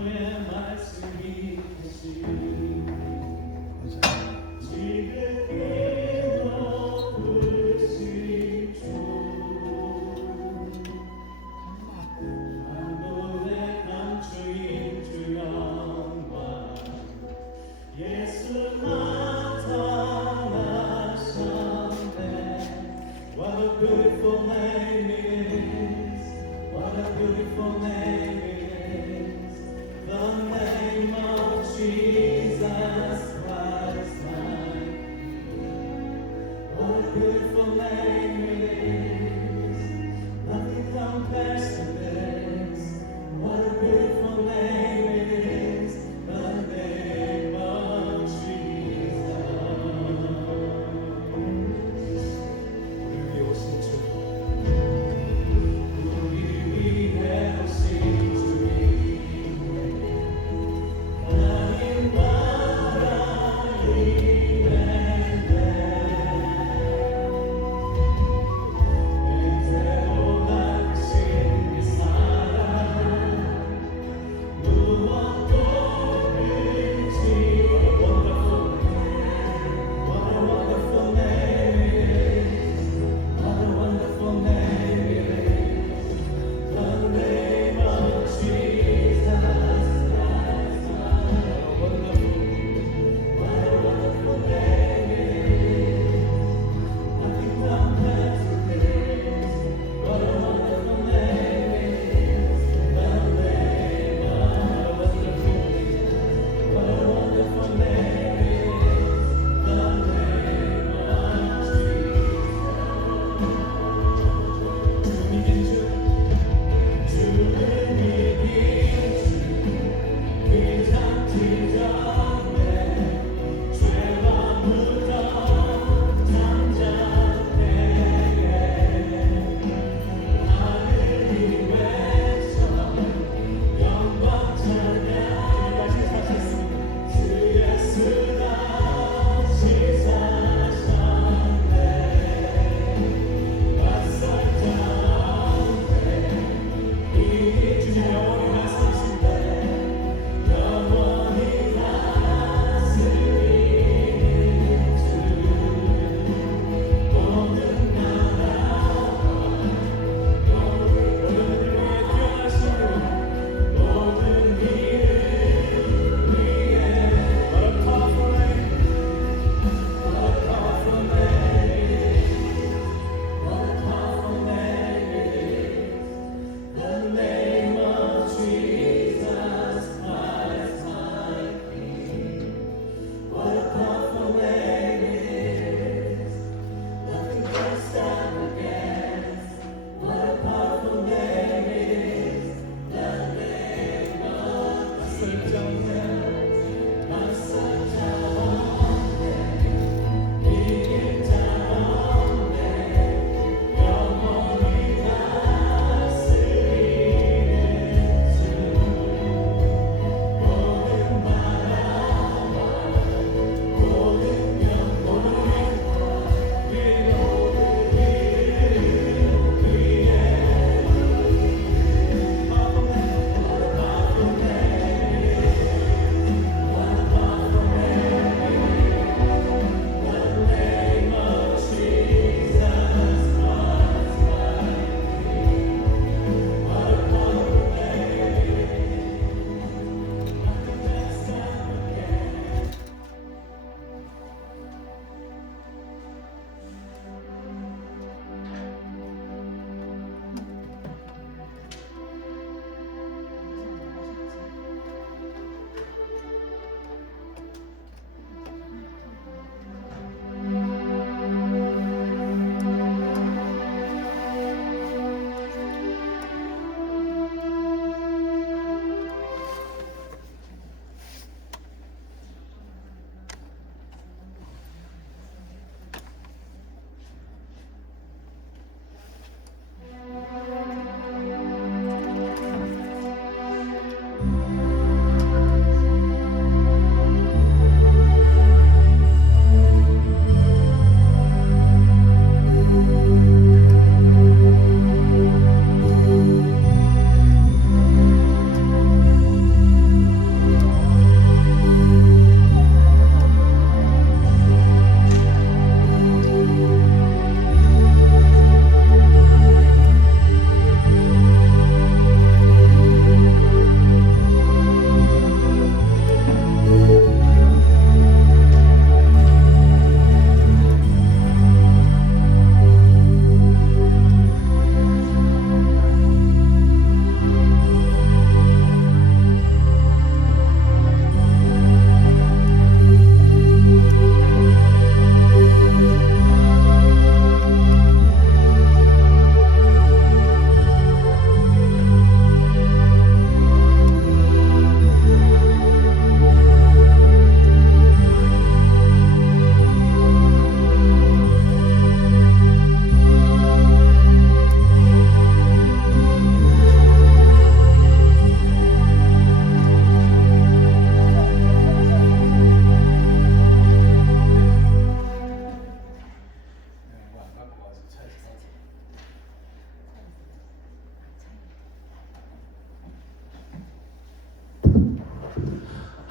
주의 말씀이 다시 지극히 높으신 주 만물의 감추인 주 영광 예수 나타나셨네. What a beautiful name it is. What a beautiful name it is. The name of Jesus.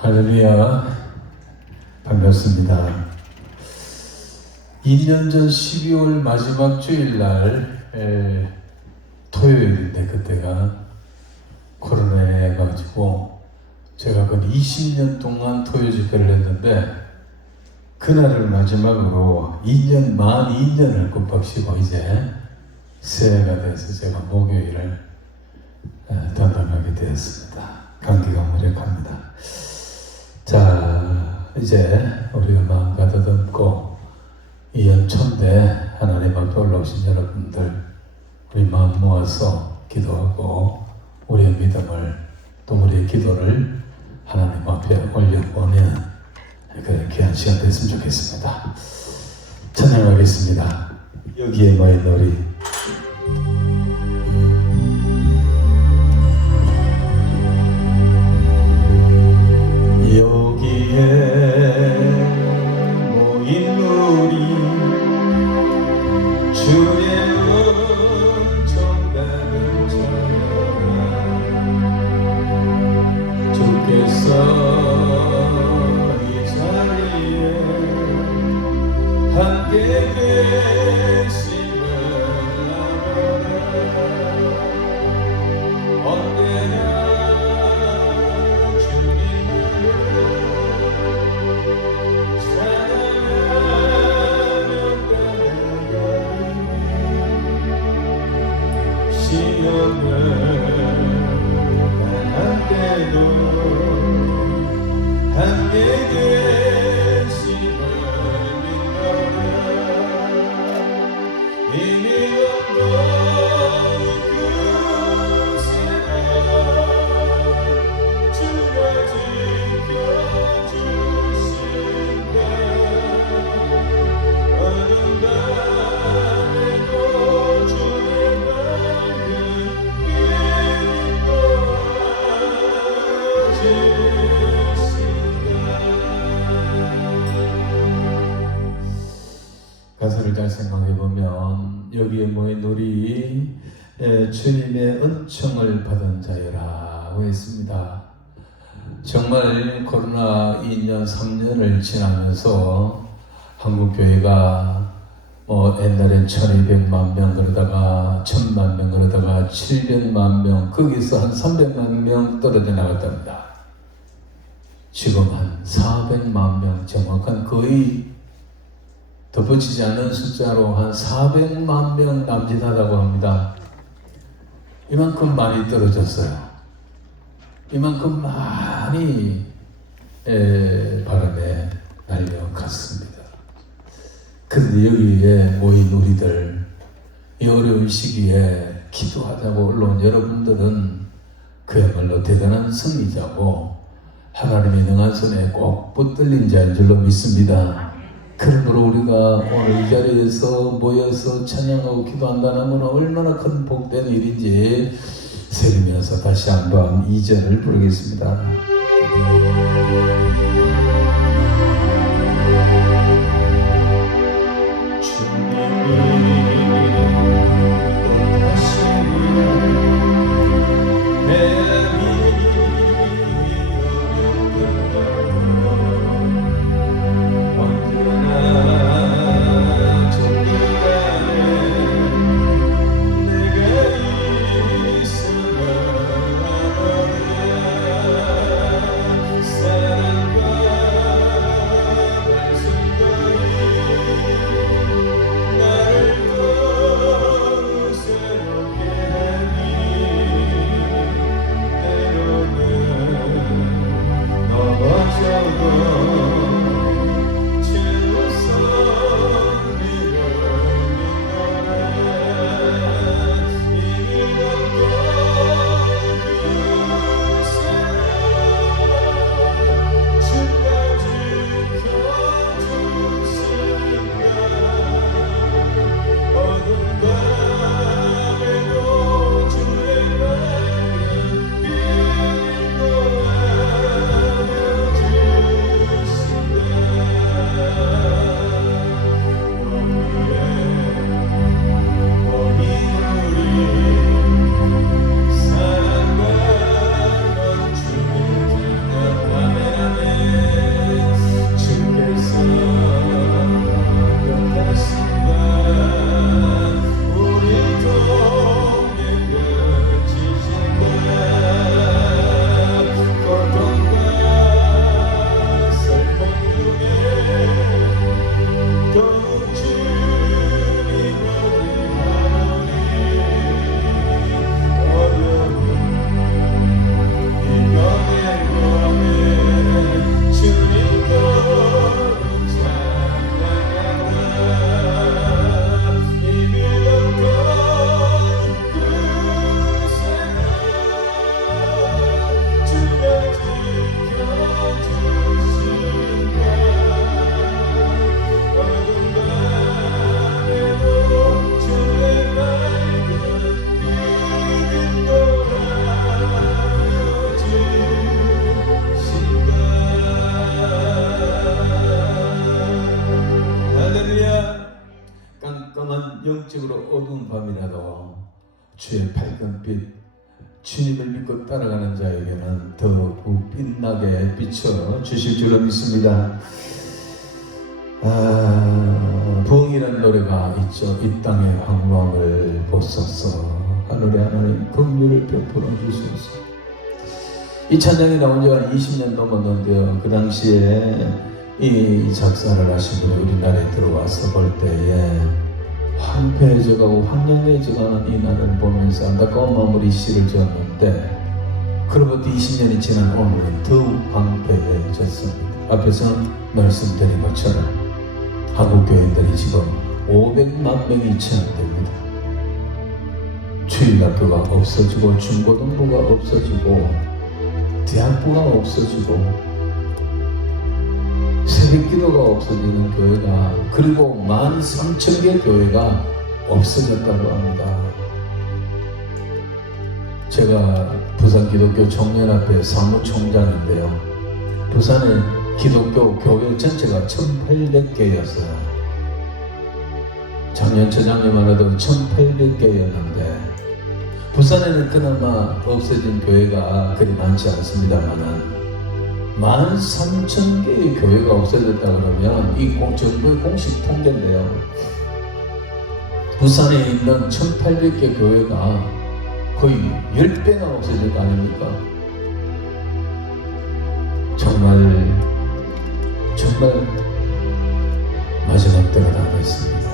할렐루야, 반갑습니다. 2년 전 12월 마지막 주일날 토요일인데 그때가 코로나에 가지고 제가 그 20년 동안 토요 집회를 했는데 그날을 마지막으로 2년 만 2년을 곱박시고 이제 새해가 돼서 제가 목요일을 담당하게 되었습니다. 감기가 무력합니다. 자, 이제 우리가 마음 가다듬고 이 연초인데 하나님 앞에 올라오신 여러분들 우리 마음 모아서 기도하고 우리의 믿음을 또 우리의 기도를 하나님 앞에 올려보내는 그런 귀한 시간 됐으면 좋겠습니다. 찬양하겠습니다. 여기에 모인 우리 여기에 모인 우리 주의 은총 받은 자여라 주께서 이 자리에 함께 계심을 알아라 언제나 함께 계심을 믿어라 이 믿음도 그 세상 주가 지켜주신다 어느 밤에도 주의 밝은 빛도 가사를 잘 생각해보면 여기에 모인 우리 주님의 은총을 받은 자여라고 했습니다. 정말 코로나 2년 3년을 지나면서 한국교회가 옛날엔 1200만 명 그러다가 1000만 명 그러다가 700만 명 거기서 한 300만 명 떨어져 나갔답니다. 지금 한 400만 명 정확한 거의 덧붙이지 않는 숫자로 한 400만 명 남짓하다고 합니다. 이만큼 많이 떨어졌어요. 이만큼 많이 바람에 날려갔습니다. 그런데 여기에 모인 우리들 이 어려운 시기에 기도하자고 올라온 여러분들은 그야말로 대단한 승리자고 하나님의 능한 손에 꼭 붙들린 자인 줄로 믿습니다. 그러므로 우리가 오늘 이 자리에서 모여서 찬양하고 기도한다는 것은 얼마나 큰 복된 일인지 새기면서 다시 한번 2절을 부르겠습니다. 사랑과 영적으로 어두운 밤이라도 주의 밝은빛, 주님을 믿고 따라가는 자에게는 더욱 빛나게 비춰 주실 줄로 믿습니다. 부흥이라는 노래가 있죠. 이 땅의 황망을 보소서, 하늘의 하나님 긍휼을 베풀어 주소서. 이 찬양이 나온 지가 한 20년 넘었는데요. 그 당시에 이 작사를 하신 분이 우리나라에 들어와서 볼 때에 황폐해져가고 황량해져가는 이 나라를 보면서 안타까운 마음으로 이 시를 지었는데, 그로부터 20년이 지난 오늘은 더욱 황폐해졌습니다. 앞에서 말씀드린 것처럼 한국 교인들이 지금 500만 명이 채용됩니다. 주일학교가 없어지고 중고등부가 없어지고 대학부가 없어지고 새벽기도가 없어지는 교회가, 그리고 13,000개 교회가 없어졌다고 합니다. 제가 부산기독교 청년합회 사무총장인데요. 부산의 기독교 교회 전체가 1,800개였어요. 작년 저장님만 해도 1,800개였는데 부산에는 그나마 없어진 교회가 그리 많지 않습니다만은 13,000개의 교회가 없어졌다 그러면 이 정부의 공식 통계인데요. 부산에 있는 1,800개 교회가 거의 10배나 없어질 거 아닙니까? 정말 마지막 때가 다 됐습니다.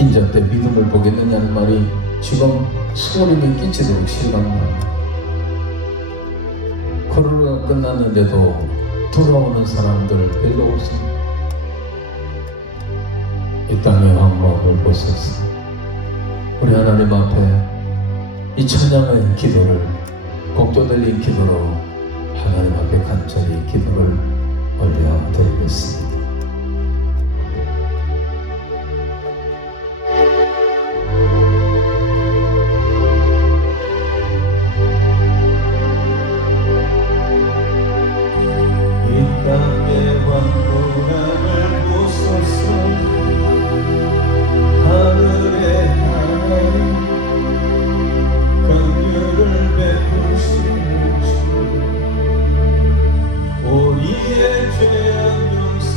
인자 때 믿음을 보겠느냐는 말이 지금 소름이 끼치도록 실감납니다. 코로나가 끝났는데도 돌아오는 사람들 별로 없습니다. 이 땅의 황망을 보소서. 우리 하나님 앞에 이 찬양의 기도를, 곡조 들린 기도로 하나님 앞에 간절히 기도를 올려드리겠습니다. 땅의 황홀함을 보소서. 하늘의 하나님 긍휼을 베푸시는 주, 우리의 죄악 용서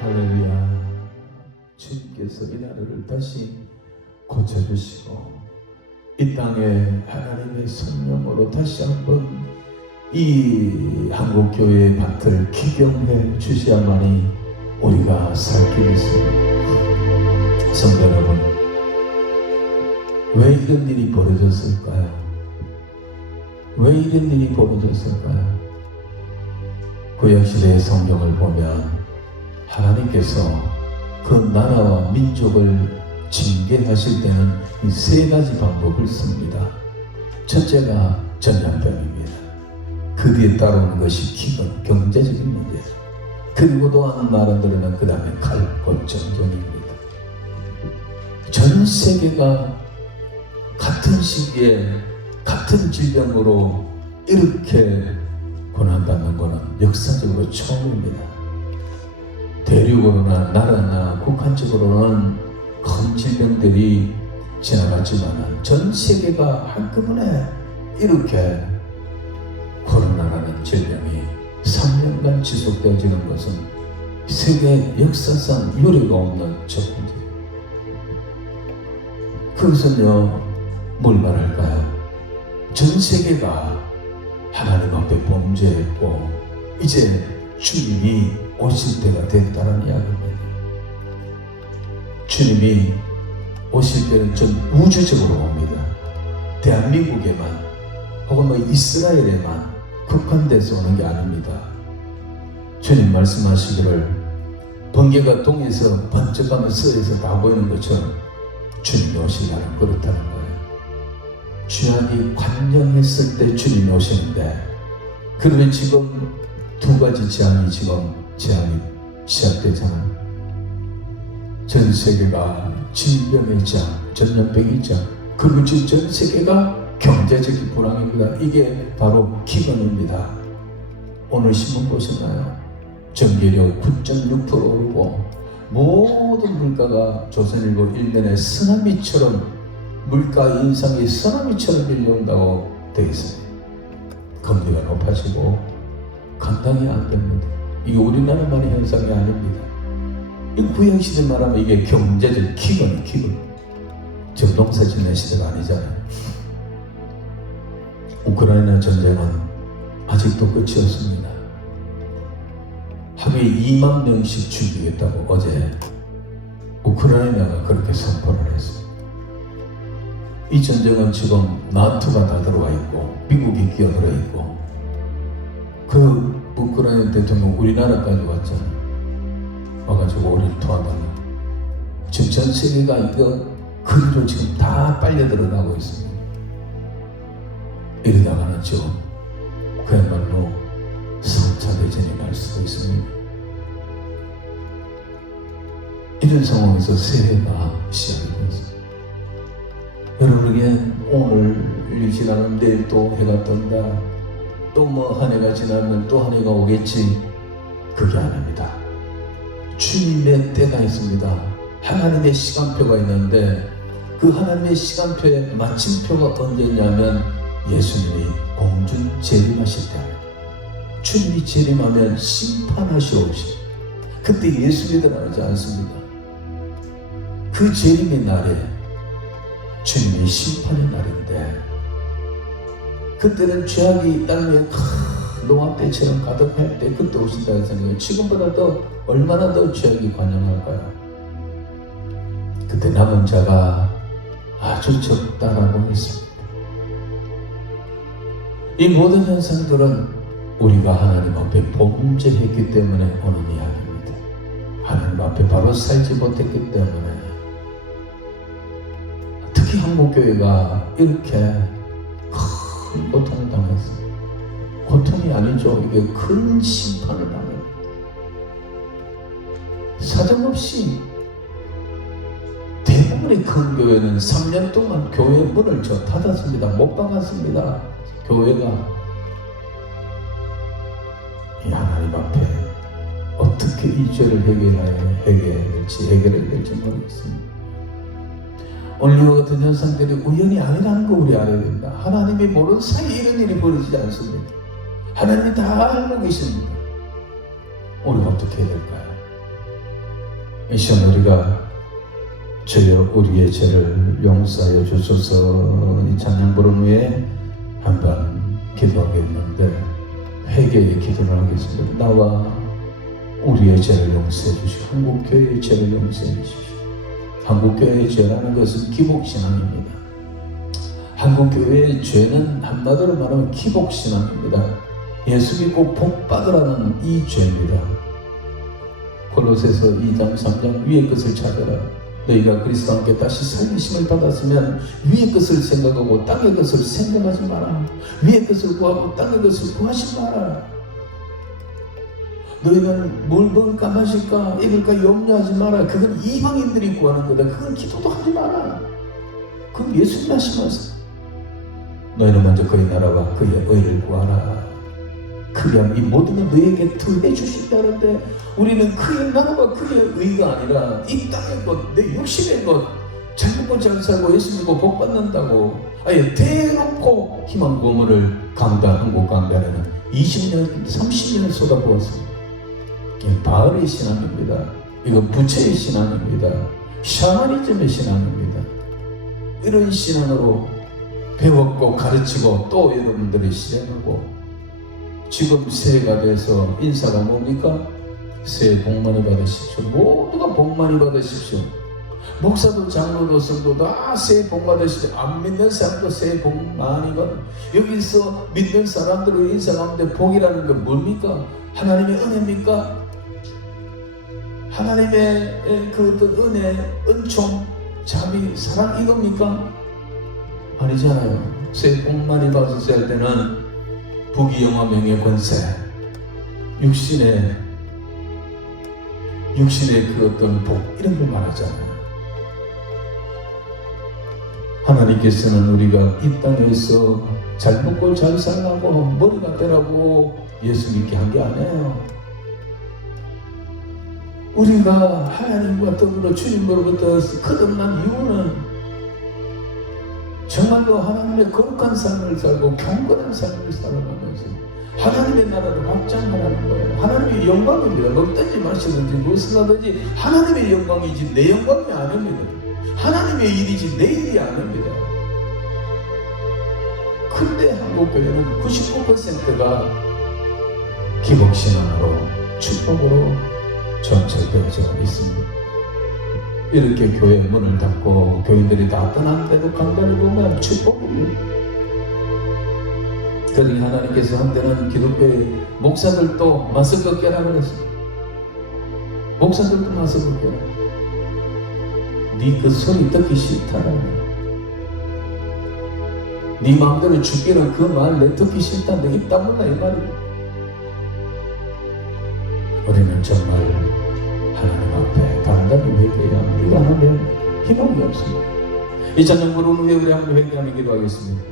할렐루야. 주님께서 이 나라를 다시 고쳐주시고 이 땅에 하나님의 성령으로 다시 한번 이 한국교회의 밭을 기경해 주셔야만이 우리가 살 길이 있습니다. 성도 여러분, 왜 이런 일이 벌어졌을까요? 왜 이런 일이 벌어졌을까요? 구약시대의 성경을 보면 하나님께서 그 나라와 민족을 징계하실 때는 이 세 가지 방법을 씁니다. 첫째가 전염병입니다. 그 뒤에 따라오는 것이 기근, 경제적인 문제. 그리고 또 하는 나라들은 그 다음에 곧 전쟁입니다. 전 세계가 같은 시기에 같은 질병으로 이렇게 고난받는 것은 역사적으로 처음입니다. 대륙으로나 나라나 국한적으로는 큰 질병들이 지나갔지만 전 세계가 한꺼번에 이렇게 코로나라는 질병이 3년간 지속되어지는 것은 세계 역사상 유례가 없는 첫 번째. 그것은요, 뭘 말할까요? 전 세계가 하나님 앞에 범죄했고 이제 주님이 오실 때가 됐다는 이야기입니다. 주님이 오실 때는 전 우주적으로 옵니다. 대한민국에만 혹은 이스라엘에만 국한돼서 오는 게 아닙니다. 주님 말씀하시기를 번개가 동에서 번쩍하면 서에서 다 보이는 것처럼 주님이 오시려는 그렇다는 거예요. 죄악이 관영했을 때 주님이 오시는데, 그러면 지금 두 가지 재앙이 시작되잖아요. 전 세계가 질병의 재앙, 전염병의 재앙, 그리고 지금 전 세계가 경제적인 불황입니다. 이게 바로 기근입니다. 오늘 신문 보셨나요? 전기료 9.6% 오르고 모든 물가가 조선일보 일면에 쓰나미처럼 물가 인상이 쓰나미처럼 밀려온다고 되어 있습니다. 금리가 높아지고 감당이 안 됩니다. 이게 우리나라만의 현상이 아닙니다. 이 구약시대 말하면 이게 경제적 기근. 지금 농사 짓는 시대가 아니잖아요. 우크라이나 전쟁은 아직도 끝이 없습니다. 하루에 2만 명씩 죽이겠다고 어제 우크라이나가 그렇게 선포를 했습니다. 이 전쟁은 지금 나토가 다 들어와 있고 미국이 끼어들어 있고 그 우크라이나 대통령 우리나라까지 왔잖아요. 와가지고 우리를 도와달라고. 지금 전 세계가 이거 그리로 지금 다 빨려 들어가고 있습니다. 이러다가는 지금 그야말로 3차 대전이 날 수도 있습니다. 이런 상황에서 새해가 시작이 됐습니다. 여러분에게 오늘이 지나면 내일 또 해가 뜬다, 또 뭐 한 해가 지나면 또 한 해가 오겠지, 그게 아닙니다. 주님의 때가 있습니다. 하나님의 시간표가 있는데 그 하나님의 시간표의 마침표가 언제냐면 예수님이 공중 재림하실 때, 주님이 재림하면 심판하시오 오시. 그때 예수 믿으라 하지 않습니다. 그 재림의 날에 주님의 심판의 날인데, 그때는 죄악이 땅 위에 큰 노아때처럼 가득할 때 그때 오신다 했으니까 지금보다 더 얼마나 더 죄악이 관영할까요? 그때 남은 자가 아주 적다라고 했습니다. 이 모든 현상들은 우리가 하나님 앞에 범죄했기 때문에 오는 이야기입니다. 하나님 앞에 바로 살지 못했기 때문에, 특히 한국교회가 이렇게 큰 고통을 당했습니다. 고통이 아니죠. 이게 큰 심판을 당합니다. 사정없이 대부분의 큰 교회는 3년 동안 교회 문을 닫았습니다. 못 박았습니다. 교회가 이 하나님 앞에 어떻게 이 죄를 해결해야 될지 모르겠습니다. 오늘 이와 같은 현상들이 우연이 아니라는 거 우리 알아야 된다. 하나님이 모르는 사이에 이런 일이 벌어지지 않습니다. 하나님이 다 알고 계십니다. 우리가 어떻게 해야 될까요? 이 시간 우리가 주여 우리의 죄를 용서하여 주소서 이 찬양 부른 후에 한번 기도하겠는데 회개의 기도를 하겠습니다. 나와 우리의 죄를 용서해 주시고 한국교회의 죄를 용서해 주십시오. 한국교회의 죄라는 것은 기복신앙입니다. 한국교회의 죄는 한마디로 말하면 기복신앙입니다. 예수 믿고 복 받으라는 이 죄입니다. 골로새서 2장 3장 위의 것을 찾아라. 너희가 그리스도와 함께 다시 살리심을 받았으면 위의 것을 생각하고 땅의 것을 생각하지 마라. 위의 것을 구하고 땅의 것을 구하지 마라. 너희는 뭘 먹을까 마실까 입을까 염려하지 마라. 그건 이방인들이 구하는 거다. 그건 기도도 하지 마라. 그건 예수님 말씀하세요. 너희는 먼저 그의 나라와 그의 의를 구하라. 그리하면 이 모든 건 너희에게 더해 주신다는데 우리는 그의 나라와 그의 의가 아니라 이 땅의 것, 내 육신의 것, 잘 먹고 잘 살고 예수 믿고 복 받는다고 아예 대놓고 희망 고문을 한국 강단에는 20년, 30년을 쏟아부었습니다. 이게 바알의 신앙입니다. 이건 부채의 신앙입니다. 샤머니즘의 신앙입니다. 이런 신앙으로 배웠고 가르치고 또 여러분들이 실행하고 지금 새해가 돼서 인사가 뭡니까? 새해 복 많이 받으십시오. 모두가 복 많이 받으십시오. 목사도 장로도 성도도 새해 복 받으십시오. 안 믿는 사람도 새해 복 많이 받으십시오. 여기서 믿는 사람들의 인사 가운데 복이라는 건 뭡니까? 하나님의 은혜입니까? 하나님의 그 어떤 은혜, 은총, 자비, 사랑 이겁니까? 아니잖아요. 새해 복 많이 받으셔야 할 때는 부귀 영화 명예 권세 육신의 그 어떤 복 이런 걸 말하잖아요. 하나님께서는 우리가 이 땅에서 잘 먹고 잘 살라고 머리가 되라고 예수 믿게 한 게 아니에요. 우리가 하나님과 더불어 주님으로부터 거듭난 이유는 정말로 하나님의 거룩한 삶을 살고 경건한 삶을 살아가면서 하나님의 나라를 확장하라는 거예요. 하나님의 영광입니다. 먹든지 마시든지 무엇을 하든지 하나님의 영광이지 내 영광이 아닙니다. 하나님의 일이지 내 일이 아닙니다. 근데 한국교회는 99%가 기복신앙으로 축복으로 전철되어져 있습니다. 이렇게 교회 문을 닫고 교인들이 다 떠난데도 강단을 보면 축복입니다. 그러니 하나님께서 한때는 기독교의 목사들도 마스크 껴라 그랬어요. 목사들도 마스크 껴라. 네 그 소리 듣기 싫다라. 네 마음대로 죽기는 그 말 내 듣기 싫다. 내 입 다물라 이 말이야. 우리는 정말 하나님 앞에 단단히 회개해야 합니다. 이거 안 하면 희망이 없습니다. 이 찬양 부른 후에 우리 한번 회개하며 기도하겠습니다.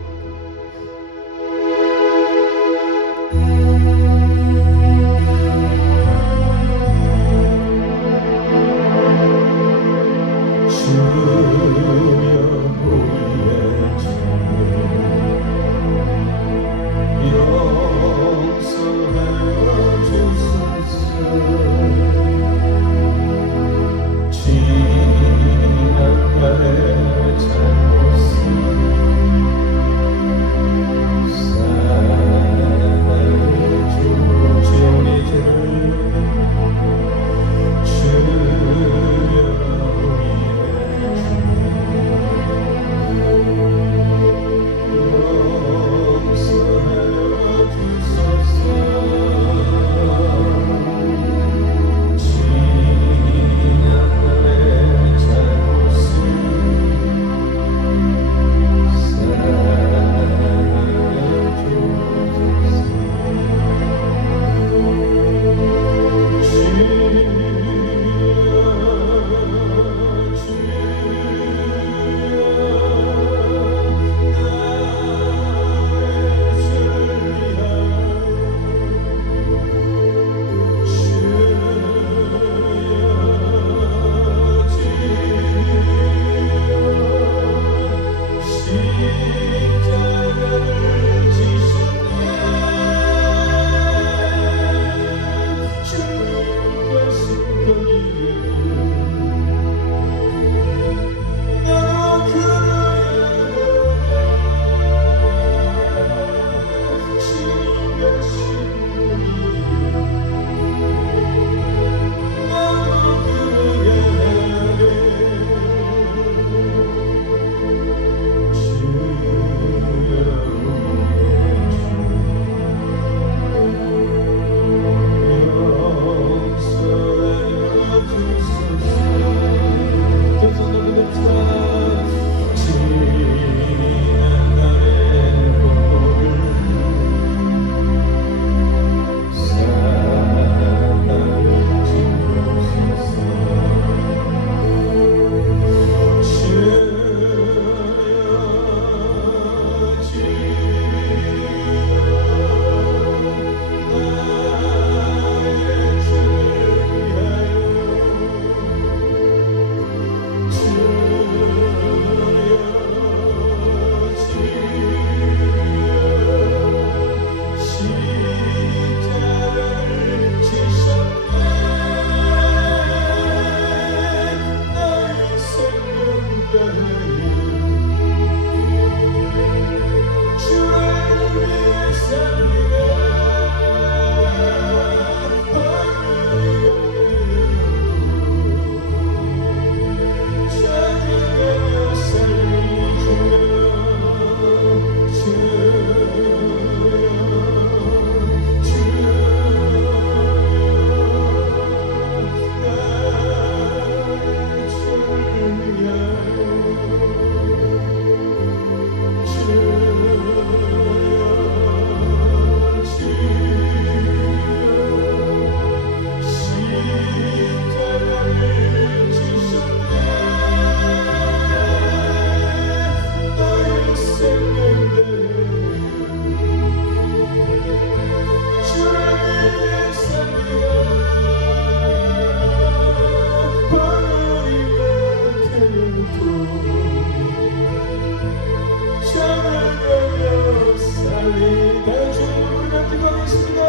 달리 내 주님을 부르며 기도하겠습니다.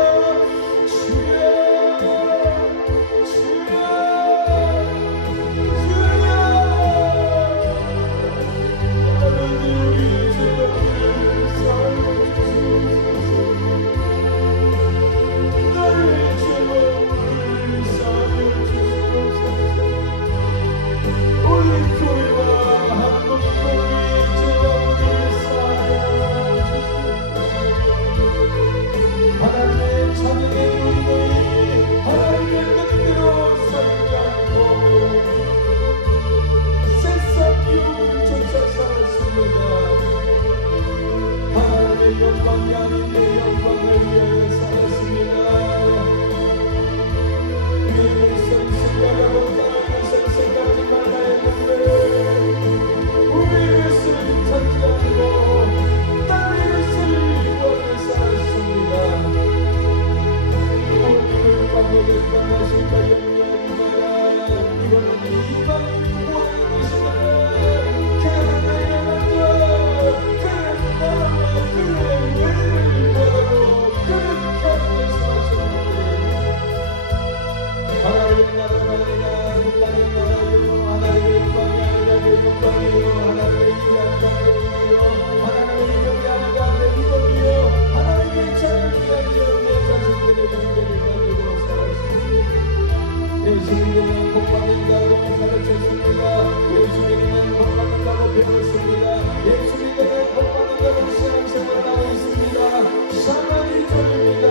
주여 주여 주여 하나님 우리 죄를 사하여 주시옵소서. 나의 죄를 사하여 주시옵소서. 우리 교회와 한국 교회의 죄를 사하여 주시옵소서. 하나님의 자녀된 우리들이 하나님의 뜻대로 살지 않고 세상 유혹을 쫓아 살았습니다. 하나님의 영광이 아닌 내 영광을 위하여 살았습니다. 위의 것을 생각하고 다른 것을 생각하지 말라 했는데 우리의 것을 찾지 않고 남의 것을 구하며 살았습니다. 우리를 방법했던 것일까 염려하지 마라. 이거는 이방인이 구하는 것이다. 그는 너희를 먼저 그는 나라와 그의 의를 구하고 그는 하나님께서 하셨는데 하나님의 나라가 아니라 땅의 나라요 하나님의 영광이 아니라 내 영광이요 하나님의 일이 아니라 내 일이요 하나님의 이름이 아니라 내 이름이요 하나님의 자녀들이 아니라 내 자신들의 문제를 가지고 살았습니다. 예수 믿으면 복 받는다고 가르쳤습니다. 예수 믿으면 복 받는다고 배웠습니다. 예수 믿으면 복 받는다고 신앙생활을 하고 있습니다. 샤만이 종입니다.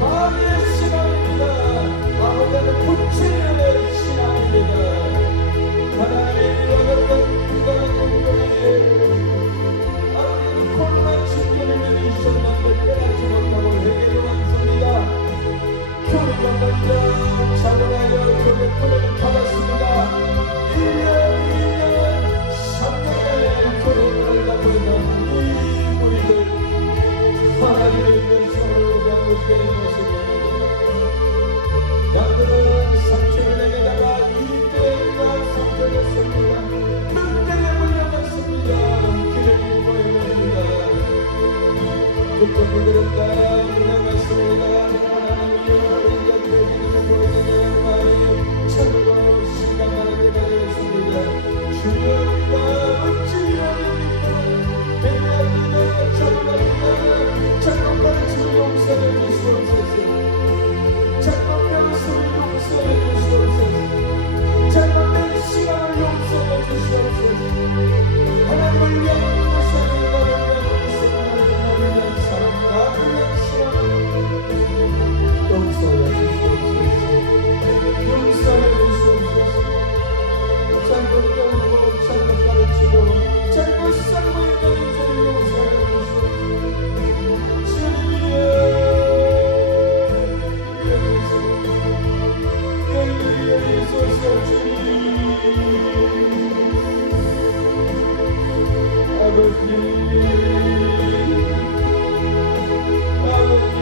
바리의 신앙입니다. 아무데나 부처님의 신앙입니다. 하나님과 같은 부당한 공동에 아무데나 코로나 징계를 내리셨는데 빼앗지 못하고 회개를 왔습니다. 교회가 먼저 자문하여 교회권을 받았습니다. 1년, 2년, 3년의 교회권을 갖고 있는 이 무리들 하나님의 은총을 오게 모습입니다. 양들은 상처를 내다가 이때가 상처됐습니다. 눈대에 물려졌습니다. 길을 보입니다. 국정들은 다 물려갔습니다. 하나님이여 인자들의 기름을 보이는 양말이 참으로 심각한 때가 되었습니다. 주여 우리가 어찌해야 됩니까? 배배합니다. 잘못합니다. 잘못 가르치고 용서해 주시옵소서. 잘못 배웠음을 용서해 주시옵소서. 잘못된 시간을 용서해 주시옵소서. 하나님을 위한 것을 나를 위한 것을 나를 위한 사랑 나를 위한 시간 용서해 주시옵소서. 용서해 주시옵소서. 잘못 배우고 잘못 가르치고 잘못 살고 있는 이들을 용서해 주시옵소서. 주님이여 여기소서 주님. 아버지 아버지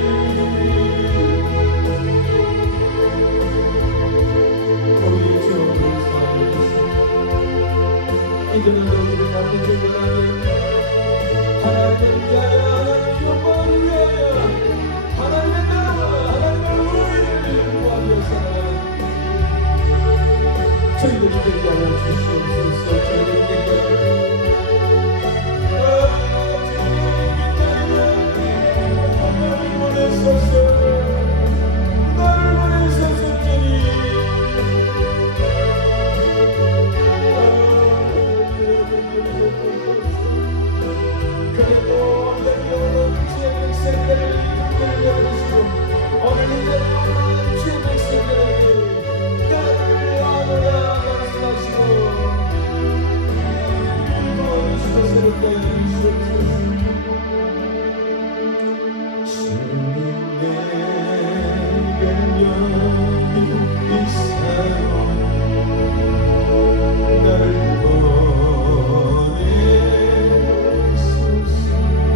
우리의 죄를 사하옵소서. 이제는 우리를 남은 죄를 아니 하나님을 위하여 하나님의 영광을 위하여 하나님의 나라와 하나님의 의를 구하며 살아가는 저희들이 되게 하여 주시옵소서. 저희들이 되게 하여 나를 보내소서. 나를 보내소서 주님. 그리고 여기 오는 주의 백성들을 긍휼히 여기시고 오늘 이 자리에 오는 주의 백성들에게 나를 아노라 말씀하시고 도와주시옵소서. 주님 내게 여기 있사오. 나를 보내소서.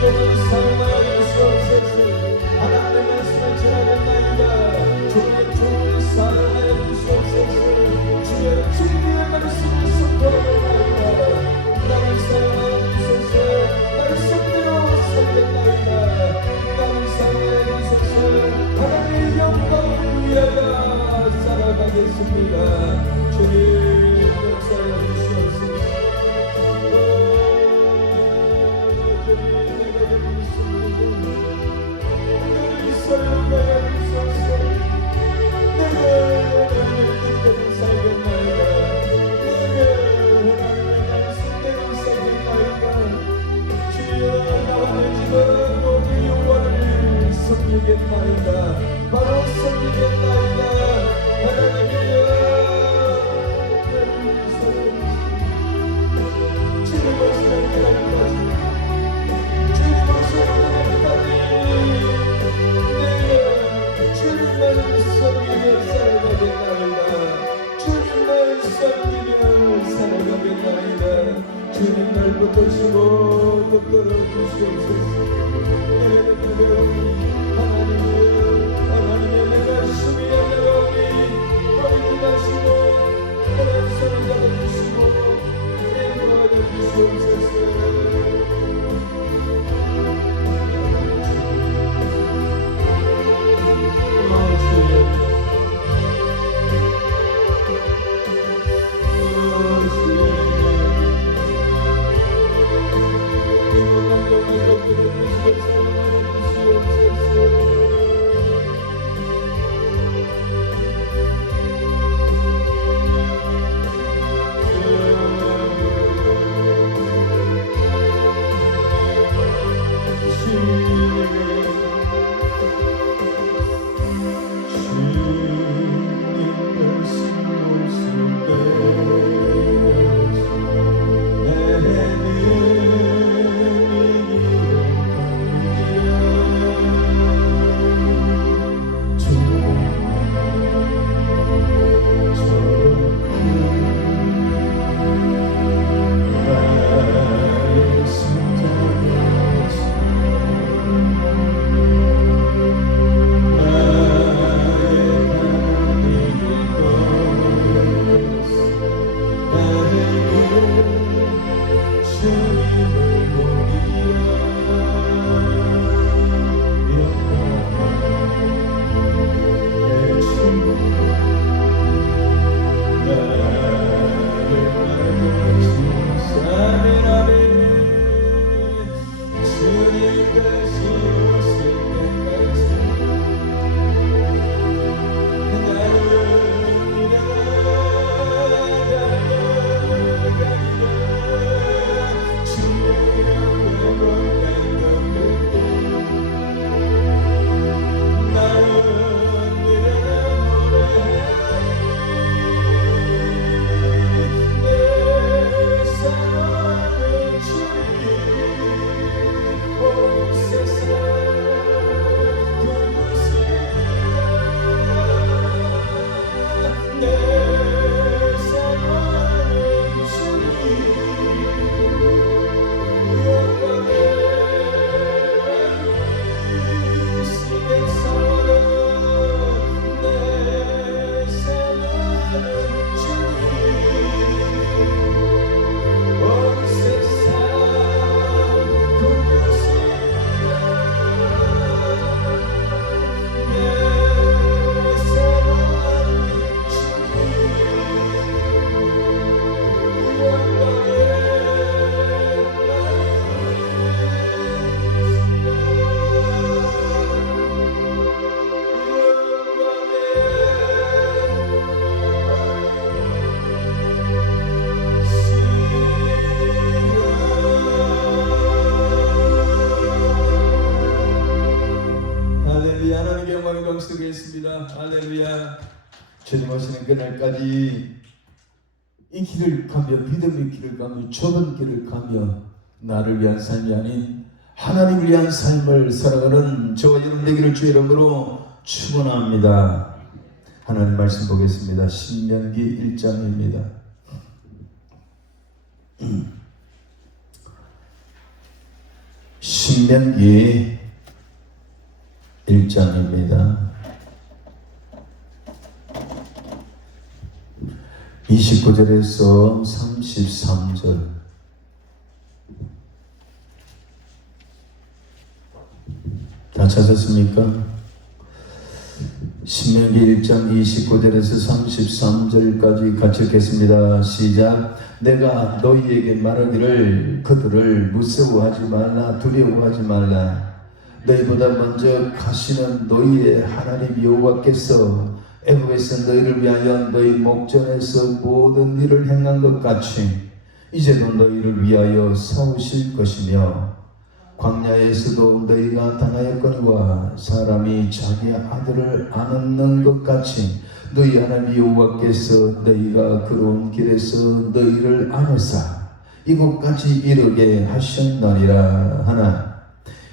종을 사용하여 주시옵소서. 하나님의 말씀을 전하겠나이다. 종을 사용하여 주시옵소서. 주의 진리의 말씀을 선포하겠나이다. 나를 사용하여 주소서. 나를 선대로 살겠나이다. 나를 사용하여 주소서. 하나님의 영광을 위하여 살아가겠습니다. 주님 역사하여 주시옵소서. 내가 여기 있습니다. 늘 사용하여 주소서. 내가 뜻대로 살겠나이다. 내가 하나님의 말씀대로 살겠나이다. 주여 나와 내 집은 모두 여호와를 섬기겠나이다. 바로 섬기겠나이다. 하나님이여 나를 살려주시옵소서. 주님 말씀을 기다리까지 주님 말씀을 기다리까지 내가 주님만 섬기며 살아가겠나이다. 주님만 섬기며 살아가겠나이다. 주님 날 붙드시고 붙들어 주시옵소서. 내가 두려우니 하나님의 내가 숨이 안 나가오니 머리 마시고 내가 손을 잡아주시고 인도하여 주시옵소서. 영광스럽겠습니다. 할렐루야. 주님 오시는 그날까지 이 길을 가며 믿음의 길을 가며 좁은 길을 가며 나를 위한 삶이 아닌 하나님을 위한 삶을 살아가는 저와 여러분 되기를 주의 이름으로 축원합니다. 하나님 말씀 보겠습니다. 신명기 1장입니다. 신명기 1장입니다. 29절에서 33절. 다 찾았습니까? 신명기 1장 29절에서 33절까지 같이 읽겠습니다. 시작. 내가 너희에게 말하기를 그들을 무서워하지 말라, 두려워하지 말라. 너희보다 먼저 가시는 너희의 하나님 여호와께서 애굽에서 너희를 위하여 너희 목전에서 모든 일을 행한 것 같이 이제도 너희를 위하여 싸우실 것이며, 광야에서도 너희가 당하였거니와 사람이 자기 아들을 안 얻는 것 같이 너희 하나님 여호와께서 너희가 걸어온 길에서 너희를 안으사 이곳까지 이르게 하셨나니라 하나,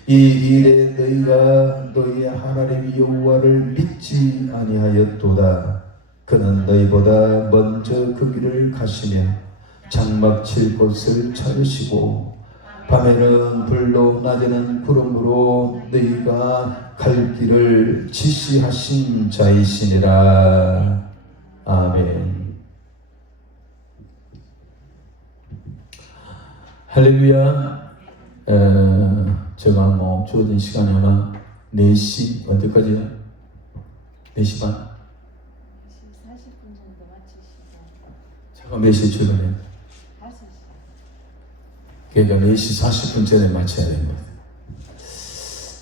이 일에 너희가 너희의 하나님 여호와를 믿지 아니하였도다. 그는 너희보다 먼저 그 길을 가시며 장막 칠 곳을 찾으시고 밤에는 불로 낮에는 구름으로 너희가 갈 길을 지시하신 자이시니라. 아멘. 할렐루야. 제가 주어진 시간이 아마 4시 어디까지요? 4시 반? 40분 정도 마치시고 제가 몇 시에 출근해요? 5시. 그러니까 4시 40분 전에 마쳐야 됩니다.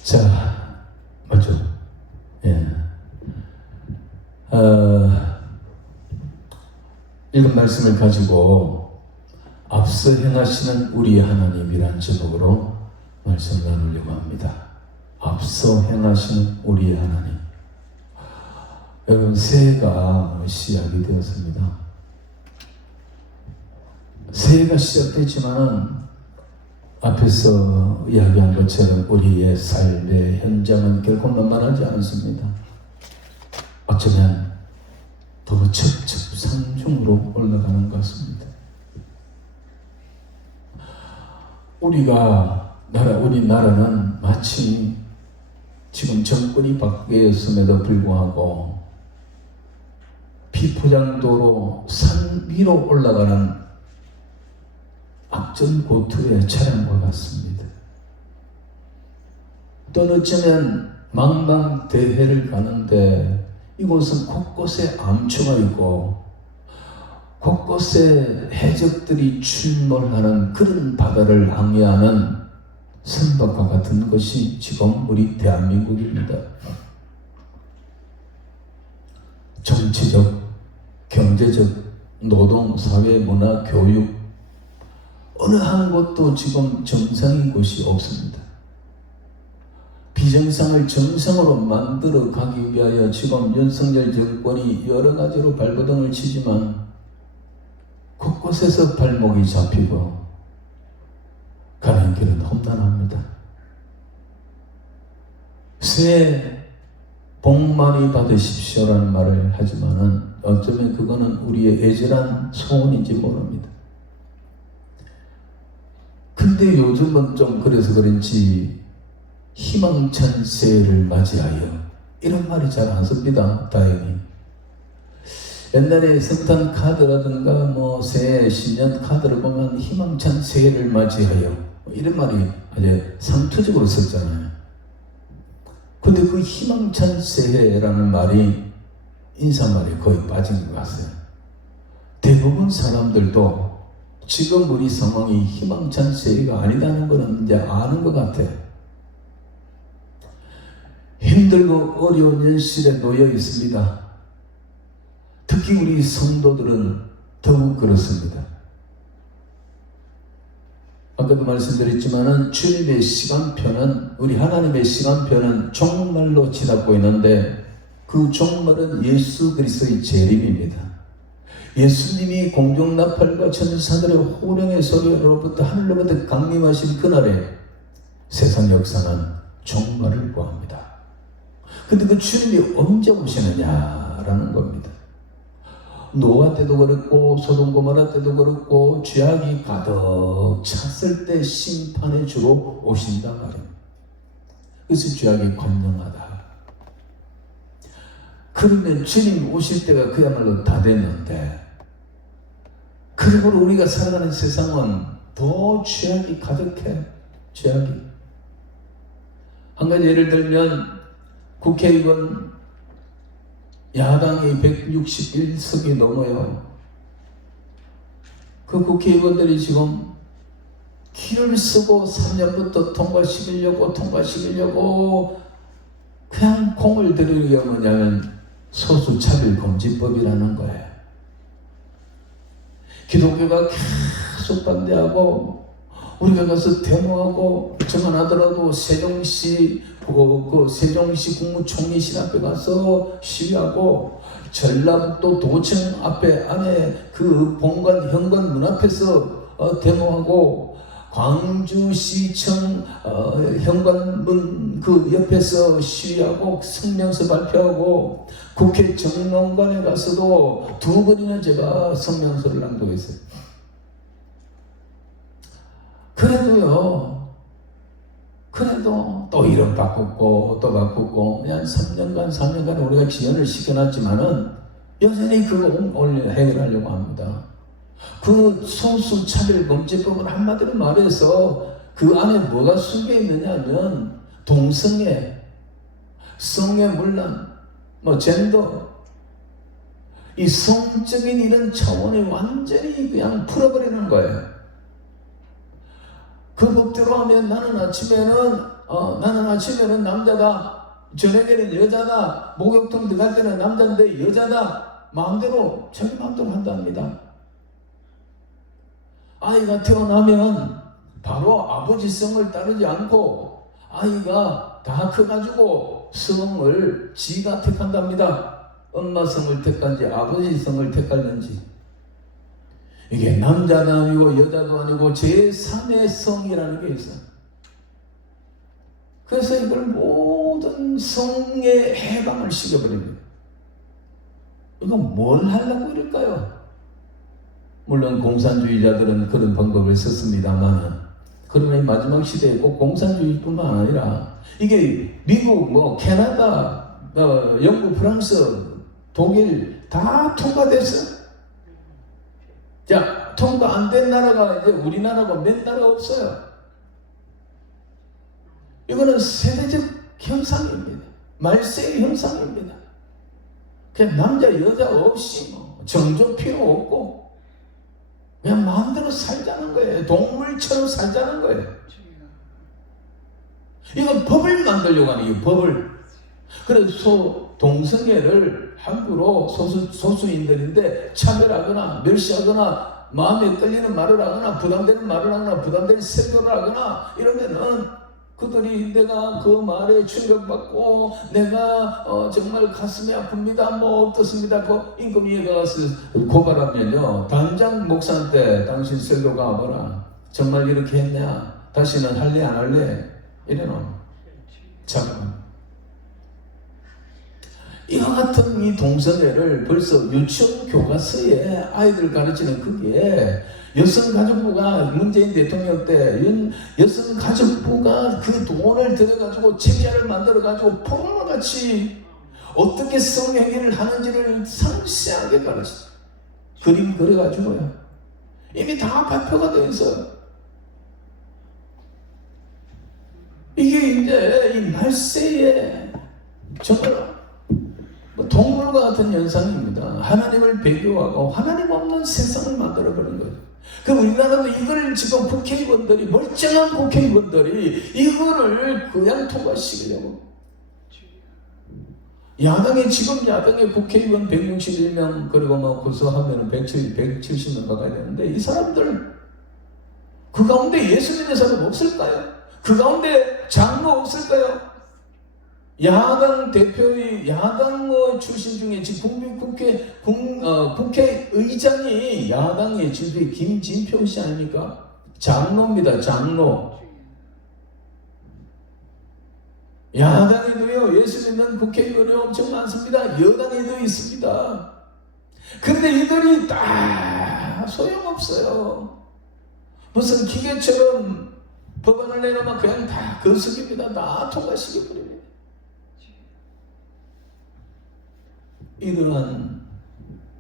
자, 맞죠? 예. 읽은 말씀을 가지고 앞서 행하시는 우리 하나님이란 제목으로 말씀 나누려고 합니다. 앞서 행하시는 우리 하나님. 여러분, 새해가 시작이 되었습니다. 새해가 시작됐지만은 앞에서 이야기한 것처럼 우리의 삶의 현장은 결코 만만하지 않습니다. 어쩌면 더 첩첩산중으로 올라가는 것 같습니다. 우리나라는 마치 지금 정권이 바뀌었음에도 불구하고 비포장도로 산 위로 올라가는 악전고투의 차량과 같습니다. 또 어쩌면 망망대해를 가는데 이곳은 곳곳에 암초가 있고 곳곳에 해적들이 출몰하는 그런 바다를 항해하는 선박과 같은 것이 지금 우리 대한민국입니다. 정치적, 경제적, 노동, 사회, 문화, 교육 어느 한 곳도 지금 정상인 곳이 없습니다. 비정상을 정상으로 만들어 가기 위하여 지금 윤석열 정권이 여러 가지로 발버둥을 치지만 곳곳에서 발목이 잡히고 가는 길은 험난합니다. 새해 복 많이 받으십시오라는 말을 하지만은 어쩌면 그거는 우리의 애절한 소원인지 모릅니다. 근데 요즘은 좀 그래서 그런지 희망찬 새해를 맞이하여 이런 말이 잘 안 씁니다. 다행히. 옛날에 성탄 카드라든가 새해 신년 카드를 보면 희망찬 새해를 맞이하여 이런 말이 아주 상투적으로 썼잖아요. 근데 그 희망찬 새해라는 말이 인사말이 거의 빠진 것 같아요. 대부분 사람들도 지금 우리 상황이 희망찬 새해가 아니라는 것은 이제 아는 것 같아요. 힘들고 어려운 현실에 놓여 있습니다. 특히 우리 성도들은 더욱 그렇습니다. 아까도 말씀드렸지만은 주님의 시간표는, 우리 하나님의 시간표는 종말로 치닫고 있는데 그 종말은 예수 그리스도의 재림입니다. 예수님이 공중나팔과 천사들의 호령의 소리로부터 하늘로부터 강림하신 그날에 세상 역사는 종말을 구합니다. 근데 그 주님이 언제 오시느냐라는 겁니다. 노아 때도 그렇고 소돔 고모라 때도 그렇고 죄악이 가득 찼을 때 심판의 주로 오신다 말입니다. 그래서 죄악이 관영하다. 그러면 주님 오실 때가 그야말로 다 됐는데, 그러므로 우리가 살아가는 세상은 더 죄악이 가득해. 죄악이. 한 가지 예를 들면 국회의원 야당이 161석이 넘어요. 그 국회의원들이 지금 기를 쓰고 3년부터 통과시키려고 그냥 공을 들이는 게 뭐냐면 소수차별금지법이라는 거예요. 기독교가 계속 반대하고 우리가 가서 데모하고 정언하더라도 세종시 국무총리실 앞에 가서 시위하고 전라북도 도청 앞에 안에 그 본관 현관 문 앞에서 데모하고 광주시청 현관문 그 옆에서 시위하고 성명서 발표하고 국회 정론관에 가서도 2번이나 제가 성명서를 낭독했어요. 그래도 또 이름 바꿨고 또 바꿨고 그냥 3년간 우리가 지연을 시켜놨지만은 여전히 그거 오늘 해결하려고 합니다. 그 소수차별금지법은 한마디로 말해서 그 안에 뭐가 숨겨 있느냐면 동성애, 성애문란, 젠더, 이 성적인 이런 차원이 완전히 그냥 풀어버리는 거예요. 그 법대로 하면 나는 아침에는 남자다, 저녁에는 여자다, 목욕탕 들어갈 때는 남자인데 여자다, 마음대로 자기 마음대로 한답니다. 아이가 태어나면 바로 아버지 성을 따르지 않고 아이가 다 커가지고 성을 지가 택한답니다. 엄마 성을 택한지 아버지 성을 택할는지. 이게 남자도 아니고 여자도 아니고 제3의 성이라는 게 있어요. 그래서 이걸 모든 성의 해방을 시켜버립니다. 이건 뭘 하려고 이럴까요? 물론 공산주의자들은 그런 방법을 썼습니다만, 그러나 이 마지막 시대에 꼭 공산주의뿐만 아니라 이게 미국, 캐나다, 영국, 프랑스, 독일 다 통과됐어요. 자, 통과 안 된 나라가 이제 우리나라가 몇 나라 없어요. 이거는 세대적 현상입니다. 말세의 현상입니다. 그냥 남자 여자 없이 정조 필요 없고 그냥 마음대로 살자는 거예요. 동물처럼 살자는 거예요. 이건 법을 만들려고 하는 거예요. 법을. 그래서 동성애를 함부로 소수인들인데 차별하거나 멸시하거나 마음에 끌리는 말을 하거나 부담되는 말을 하거나 부담되는 설교를 하거나 이러면은 그들이 내가 그 말에 충격받고 내가 정말 가슴이 아픕니다. 어떻습니다. 그 임금위에 가서 고발하면요, 당장 목사한테 당신 설교가 와봐라. 정말 이렇게 했냐? 다시는 할래 안 할래? 이래놓은 잠깐. 이와 같은 이 동성애를 벌써 유치원 교과서에 아이들 가르치는 그게 여성가족부가 문재인 대통령 때 여성가족부가 그 돈을 들여가지고 책자를 만들어가지고 포럼같이 어떻게 성행위를 하는지를 상세하게 가르쳐 그림 그려가지고요. 이미 다 발표가 되어 있어요. 이게 이제 이 말세에 정말 동물과 같은 현상입니다. 하나님을 배교하고 하나님 없는 세상을 만들어버린 거예요. 그럼 우리나라도 이걸 지금 국회의원들이, 멀쩡한 국회의원들이 이거를 그냥 통과시키려고. 지금 야당의 국회의원 161명, 그리고 구성하면 170명 가까이 되는데, 이 사람들, 그 가운데 예수 믿는 사람 없을까요? 그 가운데 장로 없을까요? 야당 대표의 야당 출신 중에 지금 국회의장이 야당의 지도의 김진표 씨 아닙니까? 장로입니다. 장로. 야당에도요, 예수 믿는 국회의원이 엄청 많습니다. 여당에도 있습니다. 그런데 이들이 다 소용없어요. 무슨 기계처럼 법안을 내놓으면 그냥 다 거스깁니다. 다 통과시켜버립니다. 이러한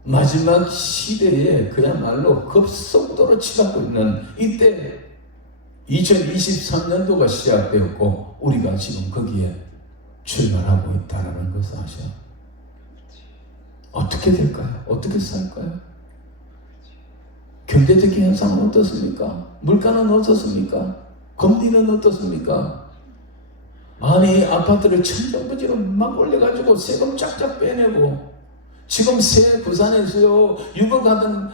마지막 시대에 그야말로 급속도로 치닫고 있는 이때 2023년도가 시작되었고 우리가 지금 거기에 출발하고 있다는 것을 아셔. 어떻게 될까요? 어떻게 살까요? 경제적인 현상은 어떻습니까? 물가는 어떻습니까? 금리는 어떻습니까? 아니 아파트를 천정부지로 막 올려가지고 세금 쫙쫙 빼내고 지금 새 부산에서요 6억 하던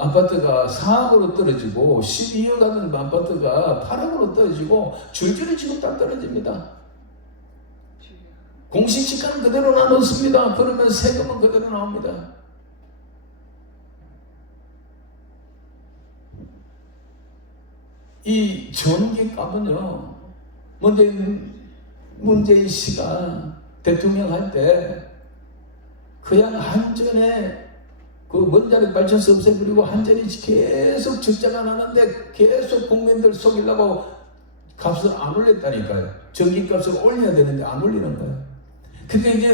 아파트가 4억으로 떨어지고 12억 하던 아파트가 8억으로 떨어지고 줄줄이 지금 다 떨어집니다. 공시지가는 그대로 놔놓습니다. 그러면 세금은 그대로 나옵니다. 이 전기값은요 문재인 씨가 대통령 할 때 그냥 한전에 그 원자력 발전소 없애버리고 한전이 계속 적자가 나는데 계속 국민들 속이려고 값을 안 올렸다니까요. 전기값을 올려야 되는데 안 올리는 거예요. 근데 이제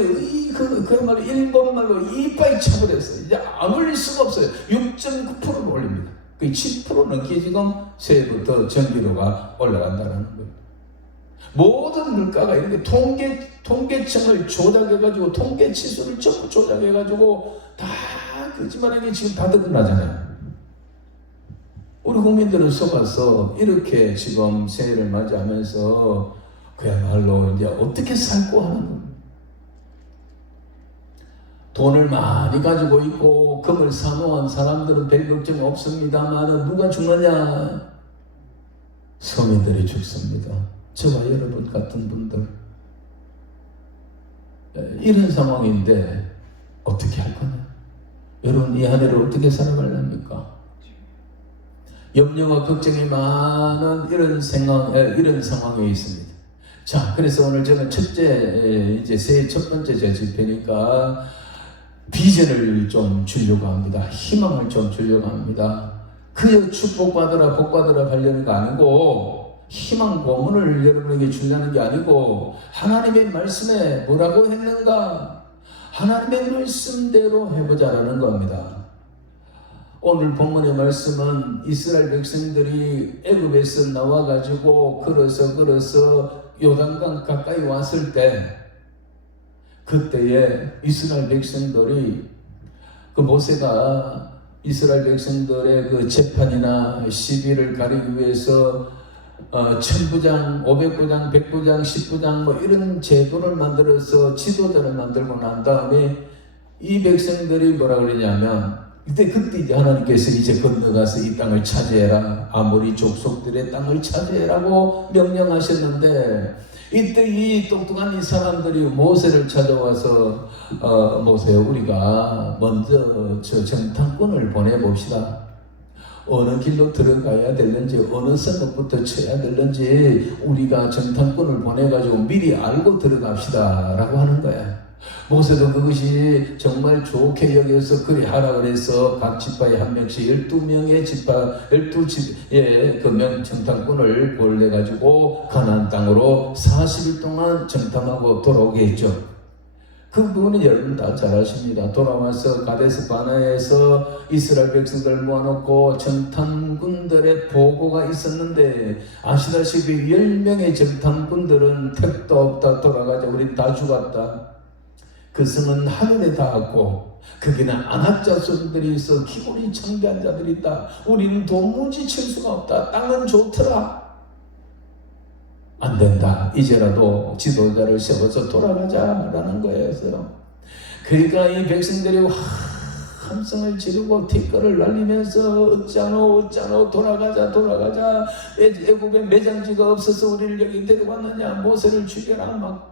그야말로 일본말로 이빨이 차버렸어요. 이제 안 올릴 수가 없어요. 6.9%를 올립니다. 그 7% 넘게 지금 새해부터 전기료가 올라간다는 거예요. 모든 물가가 이렇게 통계청을 조작해가지고 통계치수를 전부 조작해가지고 다 거짓말하게 지금 다 드러나잖아요. 우리 국민들은 속아서 이렇게 지금 새해를 맞이하면서 그야말로 이제 어떻게 살고 하는 겁니다. 돈을 많이 가지고 있고 금을 사놓은 사람들은 별 걱정 없습니다만 누가 죽느냐? 서민들이 죽습니다. 저와 여러분 같은 분들 이런 상황인데 어떻게 할 거냐? 여러분 이 한 해를 어떻게 살아가려합니까? 염려와 걱정이 많은 이런 상황에 있습니다. 자, 그래서 오늘 저는 첫째 이제 새해 첫 번째 제 집회니까 비전을 좀 주려고 합니다. 희망을 좀 주려고 합니다. 그저 축복받으라 복받으라 하려는 거 아니고 희망 고문을 여러분에게 주려는 게 아니고 하나님의 말씀에 뭐라고 했는가? 하나님의 말씀대로 해보자라는 겁니다. 오늘 본문의 말씀은 이스라엘 백성들이 애굽에서 나와가지고 걸어서 요단강 가까이 왔을 때 그때에 이스라엘 백성들이 그 모세가 이스라엘 백성들의 그 재판이나 시비를 가리기 위해서 1000부장, 500부장, 100부장, 10부장 뭐 이런 제도를 만들어서 지도자를 만들고 난 다음에 이 백성들이 뭐라 그러냐면 그때 이제 하나님께서 이제 건너가서 이 땅을 차지해라. 아모리 족속들의 땅을 차지해라고 명령하셨는데 이때 이 똑똑한 이 사람들이 모세를 찾아와서 모세 우리가 먼저 저 정탐꾼을 보내봅시다. 어느 길로 들어가야 되는지 어느 선부터 쳐야 되는지 우리가 정탐꾼을 보내가지고 미리 알고 들어갑시다 라고 하는 거야. 모세도 그것이 정말 좋게 여겨서 그리 하라 그래서 각 지파에 한 명씩 12명의 지파 12지의 그 정탐꾼을 보내가지고 가나안 땅으로 40일 동안 정탐하고 돌아오게 했죠. 그 부분은 여러분 다 잘 아십니다. 돌아와서 가데스 바네아에서 이스라엘 백성들 모아놓고 정탐꾼들의 보고가 있었는데 아시다시피 10명의 정탐꾼들은 택도 없다 돌아가자 우린 다 죽었다. 그 성은 하늘에 닿았고 거기는 안압자손들이 있어 기골이 창대한 자들이 있다. 우리는 도무지 칠 수가 없다. 땅은 좋더라. 안 된다. 이제라도 지도자를 세워서 돌아가자라는 거였어요. 그러니까 이 백성들이 함성을 지르고 뒷거를 날리면서 어쩌노 돌아가자 애굽에 매장지가 없어서 우리를 여기 데려왔느냐 모세를 죽여라 막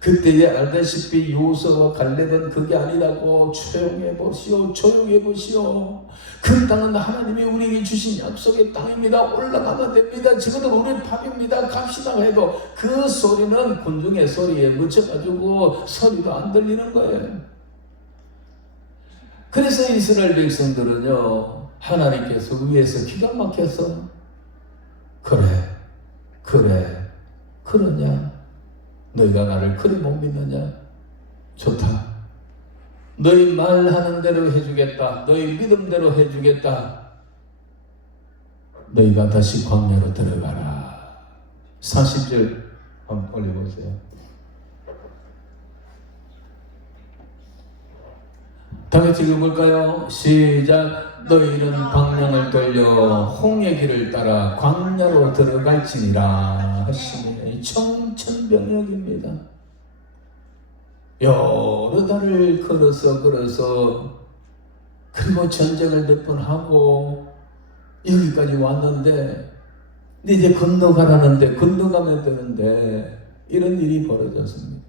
그때에 알다시피 요서와 갈렙은 그게 아니라고 조용해 보시오. 조용해 보시오. 그 땅은 하나님이 우리에게 주신 약속의 땅입니다. 올라가면 됩니다. 지금은 우리 밥입니다. 갑시다 해도 그 소리는 군중의 소리에 묻혀가지고 소리도 안 들리는 거예요. 그래서 이스라엘 백성들은요, 하나님께서 위에서 기가 막혀서 그래 그러냐? 너희가 나를 그리 못 믿느냐? 좋다. 너희 말하는 대로 해주겠다. 너희 믿음대로 해주겠다. 너희가 다시 광야로 들어가라. 40절 한번 올려보세요. 다 같이 읽어볼까요? 시작. 너희는 방향을 돌려 홍해 길을 따라 광야로 들어갈지니라 하시니 청천벽력입니다. 여러 달을 걸어서 그리고 전쟁을 몇 번 하고 여기까지 왔는데 이제 건너가라는데 건너가면 되는데 이런 일이 벌어졌습니다.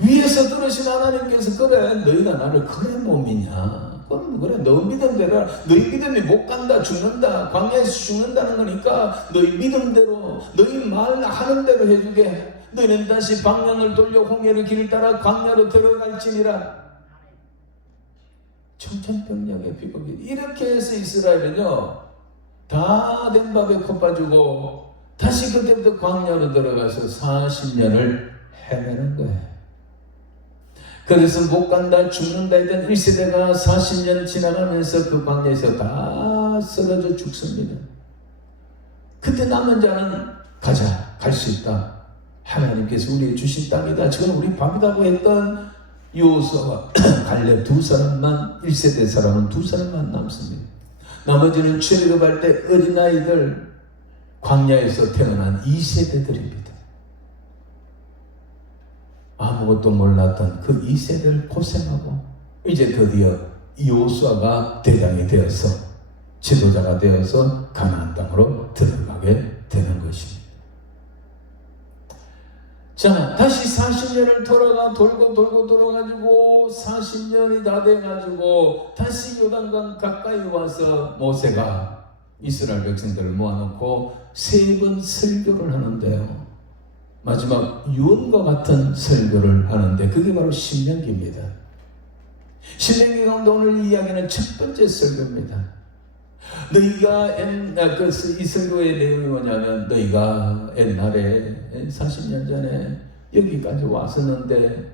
위에서 들으신 하나님께서 그래 너희가 나를 그래 못 믿냐? 그래 너 믿음대로 너희 믿음이 못 간다 죽는다 광야에서 죽는다는 거니까 너희 믿음대로 너희 말하는 대로 해주게. 너희는 다시 방향을 돌려 홍해를 길을 따라 광야로 들어갈지니라. 청천벽력의 비극이 이렇게 해서 이스라엘은요 다 된 밥에 코 빠지고 다시 그때부터 광야로 들어가서 40년을 헤매는 거예요. 그래서 못 간다 죽는다 했던 1세대가 40년 지나가면서 그 광야에서 다 쓰러져 죽습니다. 그때 남은 자는 가자 갈 수 있다. 하나님께서 우리에게 주신 땅이다. 지금 우리 밥이라고 했던 요호수아와 갈렙 두 사람만 1세대 사람은 두 사람만 남습니다. 나머지는 출애굽할 때 어린아이들 광야에서 태어난 2세대들입니다. 아무것도 몰랐던 그 2세대를 고생하고 이제 드디어 여호수아가 대장이 되어서 지도자가 되어서 가나안 땅으로 들어가게 되는 것입니다. 자, 다시 40년을 돌고 돌아가지고 40년이 다 돼가지고 다시 요단강 가까이 와서 모세가 이스라엘 백성들을 모아놓고 3번 설교를 하는데요. 마지막 유언과 같은 설교를 하는데 그게 바로 신명기입니다. 신명기 가운데 오늘 이야기는 첫 번째 설교입니다. 너희가 이 설교의 내용이 뭐냐면 너희가 옛날에 40년 전에 여기까지 왔었는데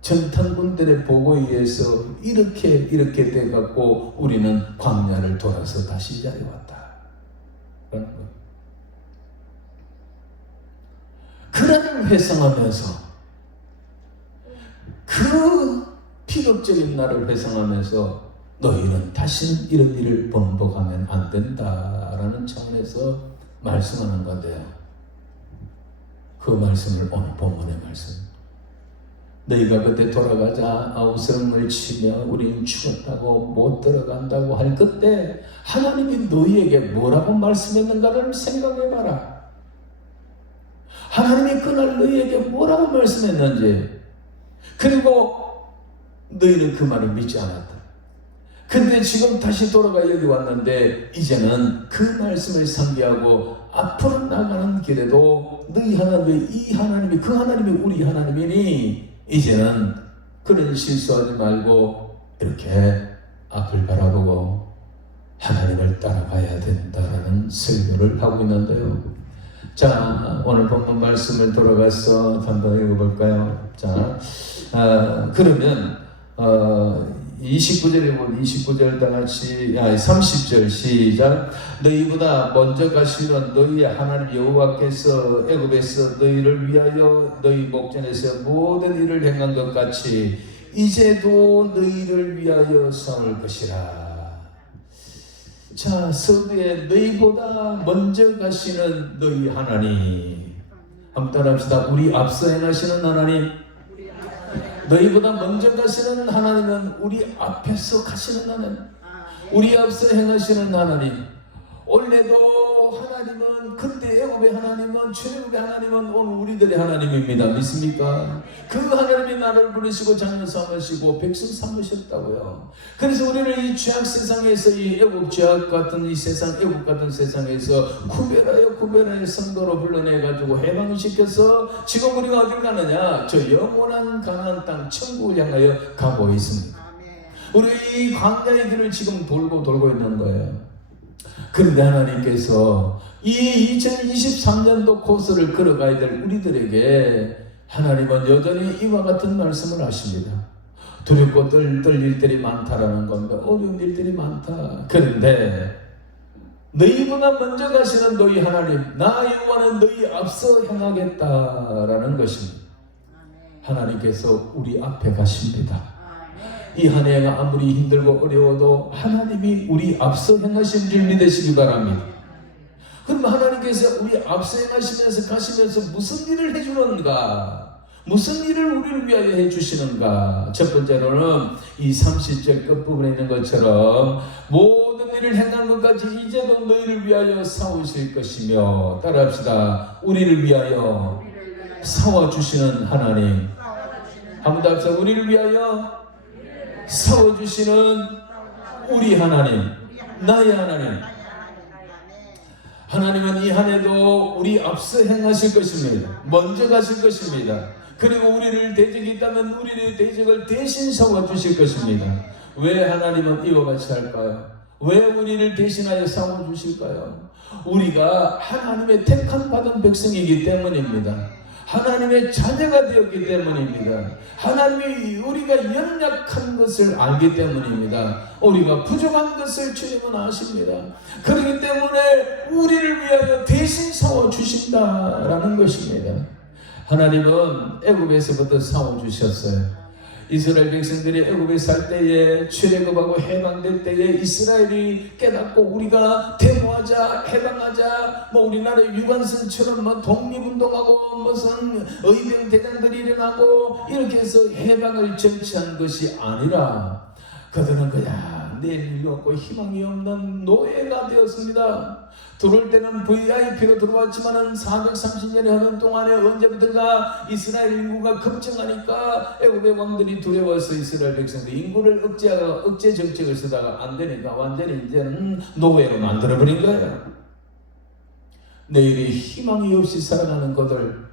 전탄군들의 보고에 의해서 이렇게 돼갖고 우리는 광야를 돌아서 다시 이 자리에 왔다. 그런 거. 그날을 회상하면서 그 비극적인 날을 회상하면서 너희는 다시는 이런 일을 번복하면 안 된다라는 차원에서 말씀하는 건데요. 그 말씀을 오늘 본문의 말씀. 너희가 그때 돌아가자 아우성을 치며 우리는 죽었다고 못 들어간다고 할 그때 하나님이 너희에게 뭐라고 말씀했는가를 생각해봐라. 하나님이 그날 너희에게 뭐라고 말씀했는지, 그리고 너희는 그 말을 믿지 않았다. 근데 지금 다시 돌아가 여기 왔는데 이제는 그 말씀을 상기하고 앞으로 나가는 길에도 너희 하나님이 이 하나님이 그 하나님이 우리 하나님이니 이제는 그런 실수하지 말고 이렇게 앞을 바라보고 하나님을 따라가야 된다라는 설교를 하고 있는데요. 자, 오늘 본문 말씀을 돌아가서 한번 읽어볼까요? 자, 그러면 29절에 보면 29절 다 같이 30절 시작. 너희보다 먼저 가시던 너희의 하나님 여호와께서 애굽에서 너희를 위하여 너희 목전에서 모든 일을 행한 것 같이 이제도 너희를 위하여 싸울 것이라. 자, 서두에 너희보다 먼저 가시는 너희 하나님. 한번 따라합시다. 우리 앞서 행하시는 하나님. 너희보다 먼저 가시는 하나님은 우리 앞에서 가시는 하나님, 우리 앞서 행하시는 하나님. 원래도 하나님은 그때 애굽의 하나님은, 출애굽의 하나님은 오늘 우리들의 하나님입니다. 믿습니까? 그 하나님이 나를 부르시고 자녀 삼으시고 백성 삼으셨다고요. 그래서 우리를 이 죄악 세상에서, 이 애굽 죄악 같은 이 세상, 애굽 같은 세상에서 구별하여 성도로 불러내가지고 해방시켜서 지금 우리가 어딜 가느냐? 저 영원한 가나안 땅 천국을 향하여 가고 있습니다. 우리 이 광야의 길을 지금 돌고 있는 거예요. 그런데 하나님께서 이 2023년도 코스를 걸어가야 될 우리들에게 하나님은 여전히 이와 같은 말씀을 하십니다. 두렵고 떨릴 일들이 많다라는 겁니다. 어려운 일들이 많다. 그런데 너희보다 먼저 가시는 너희 하나님, 나 여호와는 너희 앞서 행하겠다라는 것입니다. 하나님께서 우리 앞에 가십니다. 이 한 해가 아무리 힘들고 어려워도 하나님이 우리 앞서 행하신 줄 믿으시기 바랍니다. 그럼 하나님께서 우리 앞서 행하시면서 가시면서 무슨 일을 해주는가? 무슨 일을 우리를 위하여 해주시는가? 첫 번째로는 이 30절 끝부분에 있는 것처럼 모든 일을 행한 것까지 이제도 너희를 위하여 싸우실 것이며, 따라합시다. 우리를 위하여 싸워주시는 하나님. 한번 더 합시다. 우리를 위하여 싸워주시는 우리 하나님, 나의 하나님. 하나님은 이 한 해도 우리 앞서 행하실 것입니다. 먼저 가실 것입니다. 그리고 우리를 대적이 있다면 우리의 대적을 대신 싸워주실 것입니다. 왜 하나님은 이와 같이 할까요? 왜 우리를 대신하여 싸워주실까요? 우리가 하나님의 택함 받은 백성이기 때문입니다. 하나님의 자녀가 되었기 때문입니다. 하나님이 우리가 연약한 것을 알기 때문입니다. 우리가 부족한 것을 주님은 아십니다. 그렇기 때문에 우리를 위하여 대신 싸워주신다라는 것입니다. 하나님은 애굽에서부터 싸워주셨어요. 이스라엘 백성들이 애굽에 살 때에, 출애굽하고 해방될 때에 이스라엘이 깨닫고 우리가 데모하자, 해방하자, 우리나라 유관순처럼 독립운동하고 무슨 의병 대장들이 일어나고 이렇게 해서 해방을 쟁취한 것이 아니라 그들은 그냥 내일이 없고 희망이 없는 노예가 되었습니다. 들어올 때는 VIP로 들어왔지만은 430년이 흐른 동안에 언제부턴가 이스라엘 인구가 급증하니까 애굽의 왕들이 두려워서 이스라엘 백성들 인구를 억제 정책을 쓰다가 안 되니까 완전히 이제는 노예로 만들어버린 거예요. 내일이 희망이 없이 살아가는 것들,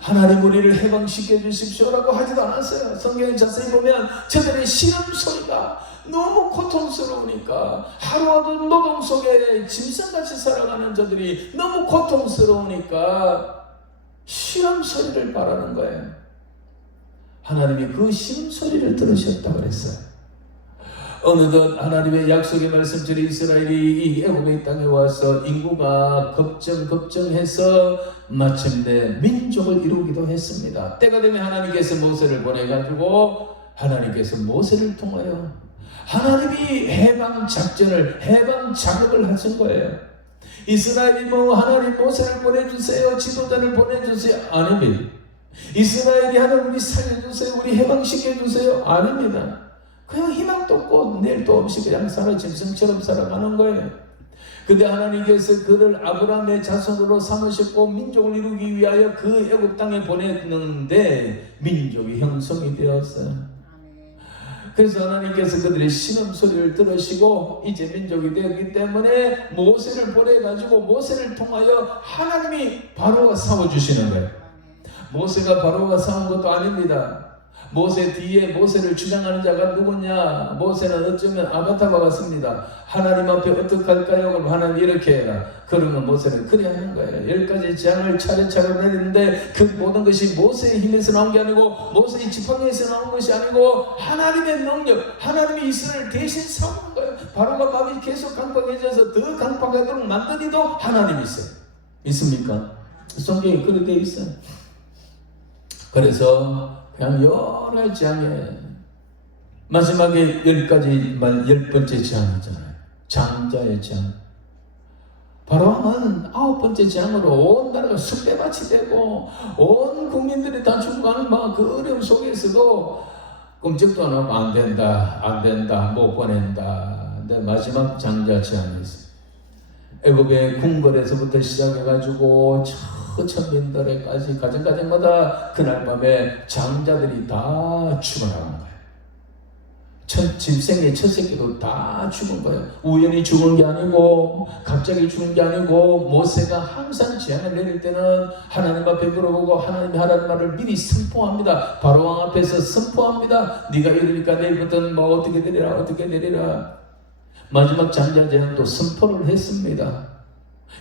하나님 우리를 해방시켜 주십시오라고 하지도 않았어요. 성경에 자세히 보면 저들의 신음 소리가 너무 고통스러우니까, 하루하루 노동 속에 짐승같이 살아가는 저들이 너무 고통스러우니까 신음 소리를 바라는 거예요. 하나님이 그 신음 소리를 들으셨다고 그랬어요. 어느덧 하나님의 약속의 말씀처럼 이스라엘이 이 애굽의 땅에 와서 인구가 급증해서 마침내 민족을 이루기도 했습니다. 때가 되면 하나님께서 모세를 보내가지고 하나님께서 모세를 통하여 하나님이 해방 작업을 하신 거예요. 이스라엘이 하나님 모세를 보내주세요, 지도자를 보내주세요, 아닙니다. 이스라엘이 하나님 우리 살려주세요, 우리 해방시켜주세요, 아닙니다. 그냥 희망도 없고 내일도 없이 그냥 짐승처럼 살아가는 거예요. 근데 하나님께서 그를 아브라함의 자손으로 삼으셨고 민족을 이루기 위하여 그 애굽 땅에 보냈는데 민족이 형성이 되었어요. 그래서 하나님께서 그들의 신음 소리를 들으시고 이제 민족이 되었기 때문에 모세를 보내가지고 모세를 통하여 하나님이 바로와 싸워주시는 거예요. 모세가 바로와 싸운 것도 아닙니다. 모세 뒤에 모세를 주장하는 자가 누구냐? 모세는 어쩌면 아바타가 같습니다. 하나님 앞에 어떻게 할까요? 그럼 하나님 이렇게 해라. 그러면 모세는 그래 하는 거예요. 10가지 재앙을 차례차례 내리는데 그 모든 것이 모세의 힘에서 나온 게 아니고 모세의 지팡이에서 나온 것이 아니고 하나님의 능력, 하나님이 이스라엘을 대신 싸우는 거예요. 바로가 마음이 계속 강팍해져서 더 강팍하도록 만드니도 하나님이 있어요. 있습니까? 성경에 그렇게 되어 있어요. 그래서 그냥 여러 재앙에 마지막에 10번째 재앙이잖아요. 장자의 재앙. 바로는 9번째 재앙으로 온 나라가 숭배밭이 되고 온 국민들이 다 죽어가는 그 어려움 속에서도 끔찍도 안 하고 안 된다, 못 보낸다. 근데 마지막 장자 재앙이 있어요. 애굽의 궁궐에서부터 시작해가지고 저 천민들에까지 가정가정마다 그날 밤에 장자들이 다 죽어나간 거예요. 집생의 첫 새끼도 다 죽은 거예요. 우연히 죽은 게 아니고 갑자기 죽은 게 아니고 모세가 항상 재앙을 내릴 때는 하나님 앞에 물어보고 하나님이 하라는 말을 미리 선포합니다. 바로왕 앞에서 선포합니다. 네가 이러니까 내일부터는 뭐 어떻게 되리라 어떻게 되리라. 마지막 장자 재앙도 선포를 했습니다.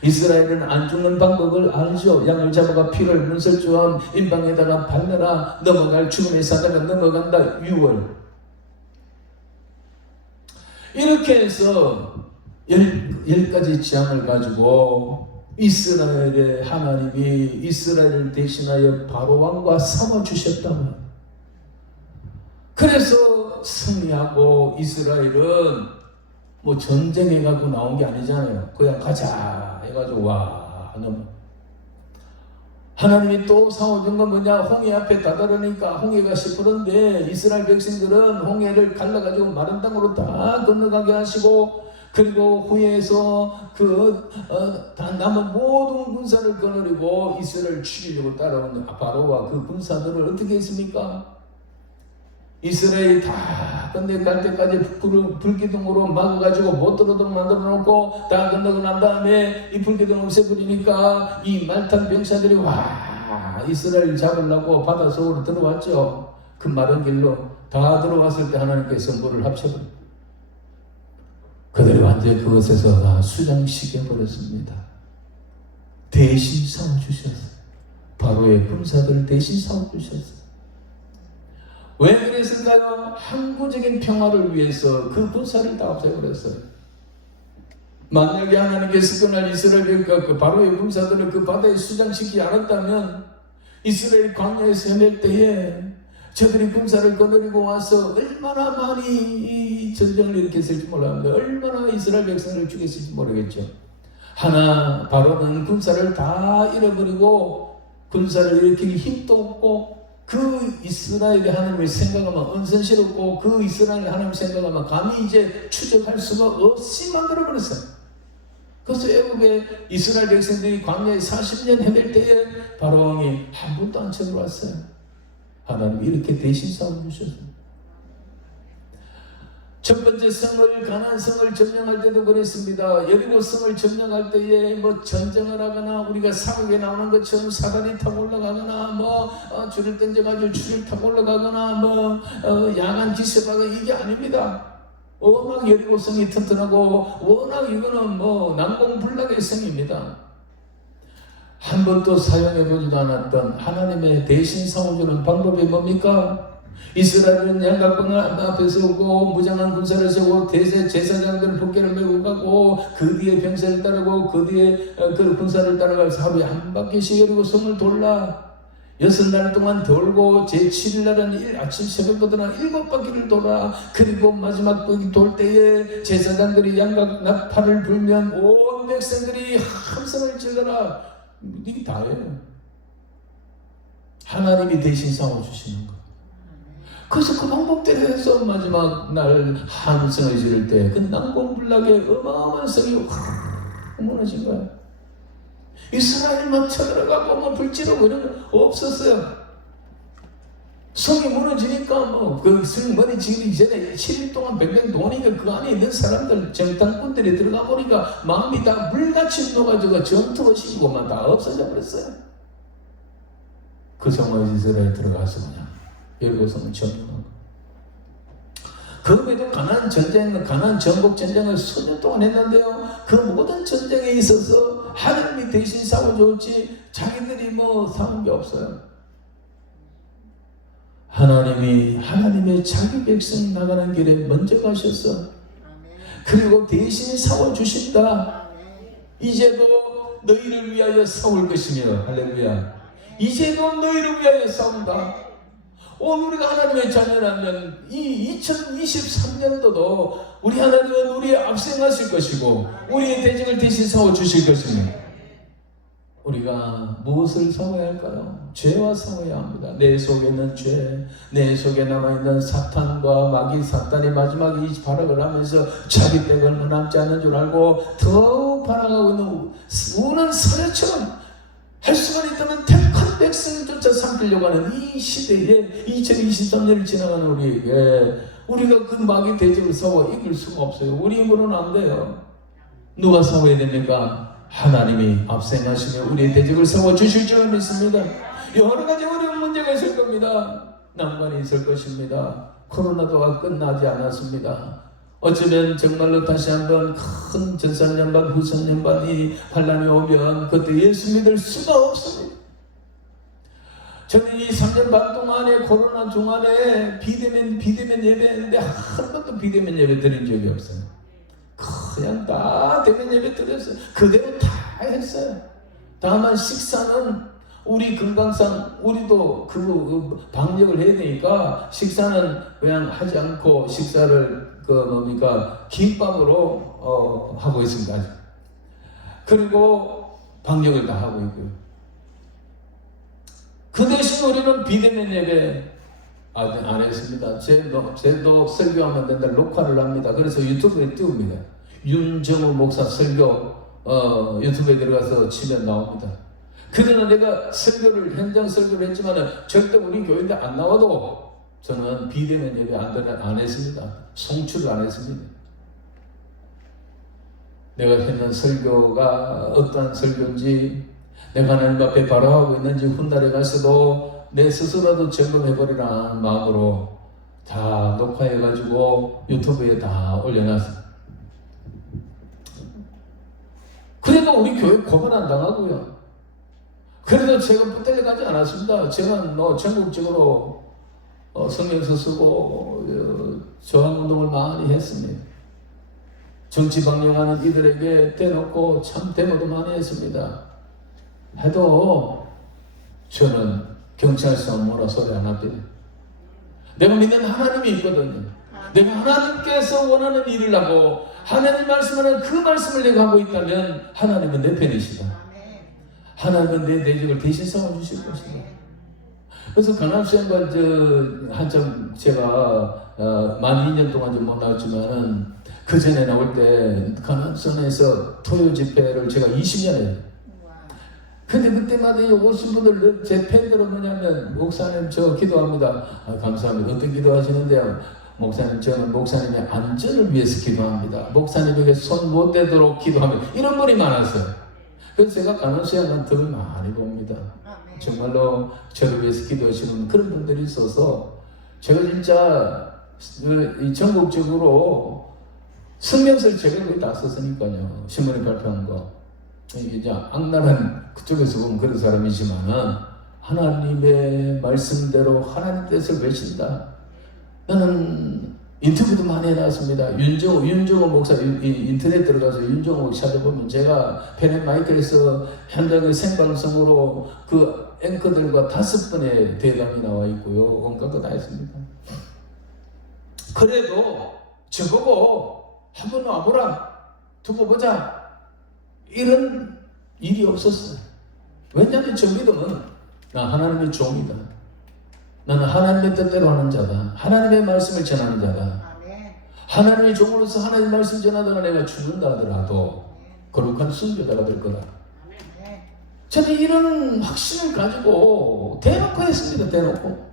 이스라엘은 안 죽는 방법을 알죠. 양을 잡아가 피를 문설주함 임방에다가 발라라. 넘어갈 죽음의 사자가 넘어간다. 6월 이렇게 해서 10가지 재앙을 가지고 이스라엘의 하나님이 이스라엘을 대신하여 바로왕과 삼아주셨다면, 그래서 승리하고 이스라엘은 뭐 전쟁해 가지고 나온 게 아니잖아요. 그냥 가자 해가지고 와 너무 하나님이 또 사오준 건 뭐냐? 홍해 앞에 다다르니까 홍해가 시퍼런데 이스라엘 백성들은 홍해를 갈라가지고 마른 땅으로 다 건너가게 하시고, 그리고 후에서 다 남은 모든 군사를 거느리고 이스라엘을 죽이려고 따라오는 바로와 그 군사들을 어떻게 했습니까? 이스라엘이 다 건너갈 때까지 불기둥으로 막아가지고 못 들어오도록 만들어 놓고 다 건너고 난 다음에 이 불기둥을 없애버리니까 이 말탄 병사들이 와 이스라엘 잡으려고 바다 속으로 들어왔죠. 그 마른 길로 다 들어왔을 때 하나님께서 선물을 합쳐버려 그들이 완전히 그것에서 다 수장시켜버렸습니다. 대신 싸워주셨어요. 바로의 군사들을 대신 싸워주셨어요. 왜 그랬을까요? 항구적인 평화를 위해서 그 군사를 다 없애버렸어요. 만약에 하나님께서 그날 이스라엘과 그 바로의 군사들을 그 바다에 수장시키지 않았다면 이스라엘 광야에서 헤맬 때에 저들이 군사를 거느리고 와서 얼마나 많이 이 전쟁을 일으켰을지 몰랍니다. 얼마나 이스라엘 백성을 죽였을지 모르겠죠. 바로는 군사를 다 잃어버리고 군사를 일으키기 힘도 없고 그 이스라엘의 하나님을 생각하면 은선스럽고 그 이스라엘의 하나님을 생각하면 감히 이제 추적할 수가 없이 만들어버렸어요. 그래서 애굽의 이스라엘 백성들이 광야에 40년 헤맬 때에 바로왕이 한 번도 안 쳐들어왔어요. 하나님이 이렇게 대신 싸워주셨어요. 첫 번째 성을 가나안 성을 점령할 때도 그랬습니다. 여리고 성을 점령할 때에 뭐 전쟁을 하거나 우리가 사극에 나오는 것처럼 사다리 타고 올라가거나 줄을 던져가지고 줄을 타고 올라가거나 야간 기습하거나 이게 아닙니다. 워낙 여리고 성이 튼튼하고 워낙 이거는 난공불락의 성입니다. 한 번도 사용해보지도 않았던 하나님의 대신 싸워주는 방법이 뭡니까? 이스라엘은 양각방 앞에 세우고 무장한 군사를 세우고 대세 제사장들 복개를 메고 가고 그 뒤에 병사를 따르고 그 뒤에 그 군사를 따라가서 하루에 한 바퀴씩 여리고 성을 돌라 6날 동안 돌고 제7일 날은 아침 새벽부터 7바퀴를 돌아. 그리고 마지막 바퀴 돌 때에 제사장들이 양각 나팔을 불면 온 백성들이 함성을 질러라. 이게 다예요. 하나님이 대신 싸워주시는 거. 그래서 그 방법대로 해서 마지막 날 함성을 지를 때 그 난공불락의 어마어마한 성이 확 무너진 거예요. 이스라엘만 쳐들어가고 불지르고 이런 거 없었어요. 성이 무너지니까 그 성 머리 지기 전에 7일 동안 뱅뱅 도니까 그 안에 있는 사람들 정탐꾼들이 들어가 보니까 마음이 다 물같이 녹아져가 전투의식이고만 다 없어져 버렸어요. 그 상황에 이스라엘 들어가서 그냥 여리고성을 점령하고 그 외에도 가나안 전국 전쟁을 수년 동안 했는데요. 그 모든 전쟁에 있어서 하나님이 대신 싸워줬지 자기들이 싸운 게 없어요. 하나님의 자기 백성 나가는 길에 먼저 가셨어. 그리고 대신 싸워주신다. 이제도 너희를 위하여 싸울 것이며 할렐루야. 이제도 너희를 위하여 싸운다. 오늘 우리가 하나님의 자녀라면 이 2023년도도 우리 하나님은 우리의 앞서가실 것이고 우리의 대적을 대신 싸워주실 것입니다. 우리가 무엇을 싸워야 할까요? 죄와 싸워야 합니다. 내 속에 있는 죄, 내 속에 남아있는 사탄과 마귀 사탄이 마지막에 이 발악을 하면서 자기 때가 얼마 남지 않는 줄 알고 더 달아가고 있는 우는 사자처럼 할 수만 있다면 택한 백성조차 삼키려고 하는 이 시대에 2023년을 지나가는 우리에게 우리가 그 마귀 대적을 싸워 이길 수가 없어요. 우리 힘으로는 안 돼요. 누가 싸워야 됩니까? 하나님이 앞서가시며 우리의 대적을 세워주실 줄 믿습니다. 여러 가지 어려운 문제가 있을 겁니다. 난관이 있을 것입니다. 코로나도 끝나지 않았습니다. 어쩌면 정말로 다시 한번 큰 전산연반 후손연반 이 환란이 오면 그때 예수 믿을 수가 없습니다. 저는 이 3년 반 동안에 코로나 중간에 비대면 예배했는데 한 번도 비대면 예배 드린 적이 없어요. 그냥 다 대면 예배 드렸어요. 그대로 다 했어요. 다만 식사는 우리 건강상 우리도 그 방역을 해야 되니까 식사는 그냥 하지 않고 식사를 김밥으로 하고 있습니다. 그리고 방역을 다 하고 있고요. 그 대신 우리는 비대면 예배 안 했습니다. 제도 설교하면 맨날 녹화를 합니다. 그래서 유튜브에 띄웁니다. 윤정우 목사 설교 유튜브에 들어가서 치면 나옵니다. 그러나 내가 현장 설교를 했지만 절대 우리 교회인데 안 나와도 저는 비대면 예배 안 했습니다. 송출을 안 했습니다. 내가 했는 설교가 어떠한 설교인지 내가 하나님 앞에 바라하고 있는지 훗날에 가서도 내 스스로도 점검해버리라는 마음으로 다 녹화해가지고 유튜브에 다 올려놨습니다. 그래도 우리 교회 고발 안 당하고요. 그래도 제가 붙들려가지 않았습니다. 제가 전국적으로 성경서 쓰고 저항운동을 많이 했습니다. 정치 방영하는 이들에게 대놓고 참 데모도 많이 했습니다. 해도 저는 경찰서 뭐라 소리 안 합니다. 내가 믿는 하나님이 있거든요. 내가 하나님께서 원하는 일을 하고 하나님 말씀하는 그 말씀을 내가 하고 있다면 하나님은 내 편이시다. 하나님은 내 대적을 대신 싸워주실 것이다. 그래서 강남시장과 한참 제가 만 2년 동안 좀 못 나왔지만은 그 전에 나올 때 강남선에서 토요 집회를 제가 20년 했어요. 근데 그때마다 오신 분들 제 팬들은 뭐냐면 목사님 저 기도합니다. 감사합니다. 어떤 기도하시는데요? 목사님 저는 목사님의 안전을 위해서 기도합니다. 목사님에게 손 못 대도록 기도합니다. 이런 분이 많았어요. 그래서 제가 간호시장은 더 많이 봅니다. 정말로 저를 위해서 기도하시는 그런 분들이 있어서 제가 진짜 전국적으로 성경서를 제가 거의 다 썼으니까요. 신문에 발표한 거. 이게 악랄한 그쪽에서 보면 그런 사람이지만은 하나님의 말씀대로 하나님 뜻을 외친다. 나는 인터뷰도 많이 해놨습니다. 윤정호 목사 인터넷 들어가서 윤정호 목사 찾아보면 제가 펜앤마이크에서 현장의 생방송으로 그 앵커들과 5번의 대담이 나와 있고요. 온갖 거 다 했습니다. 그래도 저보고 한번 와보라, 두고 보자, 이런 일이 없었어요. 왜냐하면 저 믿음은 나 하나님의 종이다. 나는 하나님의 뜻대로 하는 자다. 하나님의 말씀을 전하는 자다. 하나님의 종으로서 하나님의 말씀 전하다가 내가 죽는다 하더라도 거룩한 순교자가 될 거다. 저는 이런 확신을 가지고 대놓고 했습니다. 대놓고.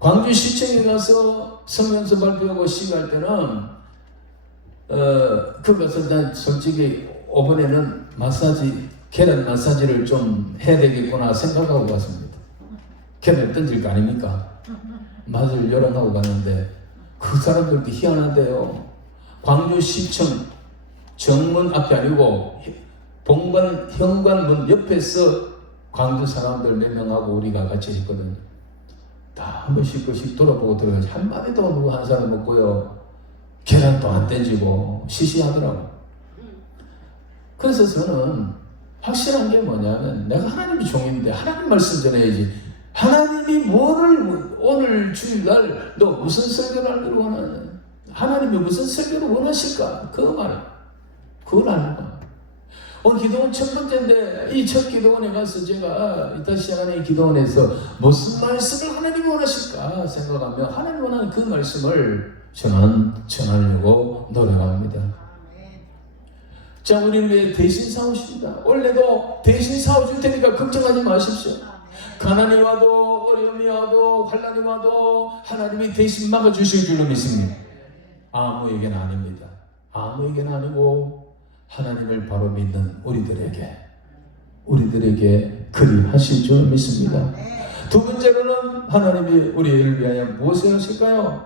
광주시청에 가서 성경서 발표하고 시위할 때는 그것을 난 솔직히 이번에는 계란 마사지를 좀 해야 되겠구나 생각하고 갔습니다. 계란을 던질 거 아닙니까? 맛을 열어놓고 갔는데 그 사람들도 희한한데요. 광주시청 정문 앞이 아니고 본관 현관문 옆에서 광주 사람들 4명하고 우리가 같이 있거든요. 다 한 번씩 돌아보고 들어가지 한마디도 누구 한 사람 없고요. 계란도 안 던지고 시시하더라고. 그래서 저는 확실한 게 뭐냐면 내가 하나님의 종인데 하나님 말씀 전해야지. 하나님이 오늘 주일날 너 무슨 설교를 하기를 원하냐? 하나님이 무슨 설교를 원하실까? 그걸 아는 거야. 오늘 기도원 첫 번째인데 이 첫 기도원에 가서 제가 이따 시작하는 이 기도원에서 무슨 말씀을 하나님이 원하실까 생각하며 하나님이 원하는 그 말씀을 저는 전하려고 노력합니다. 자, 우리를 위해 대신 싸우십니다. 원래도 대신 싸워줄 테니까 걱정하지 마십시오. 가난이 와도 어려움이 와도 환난이 와도 하나님이 대신 막아주실 줄로 믿습니다. 아무에게는 아닙니다. 아무에게는 아니고 하나님을 바로 믿는 우리들에게 그리 하실 줄 믿습니다. 두 번째로는 하나님이 우리를 위하여 무엇을 하실까요?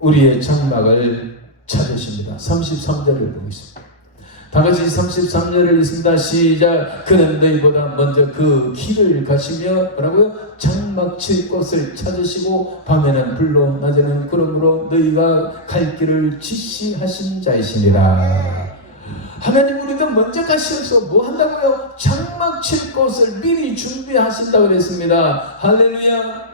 우리의 장막을 찾으십니다. 33절을 보겠습니다. 다같이 33절을 읽습니다. 시작. 그는 너희보다 먼저 그 길을 가시며 뭐라고요? 장막 칠 곳을 찾으시고 밤에는 불로 낮에는 구름으로 너희가 갈 길을 지시하신 자이시니라. 하나님 우리도 먼저 가셔서 뭐 한다고요? 장막 칠 곳을 미리 준비하신다고 그랬습니다. 할렐루야.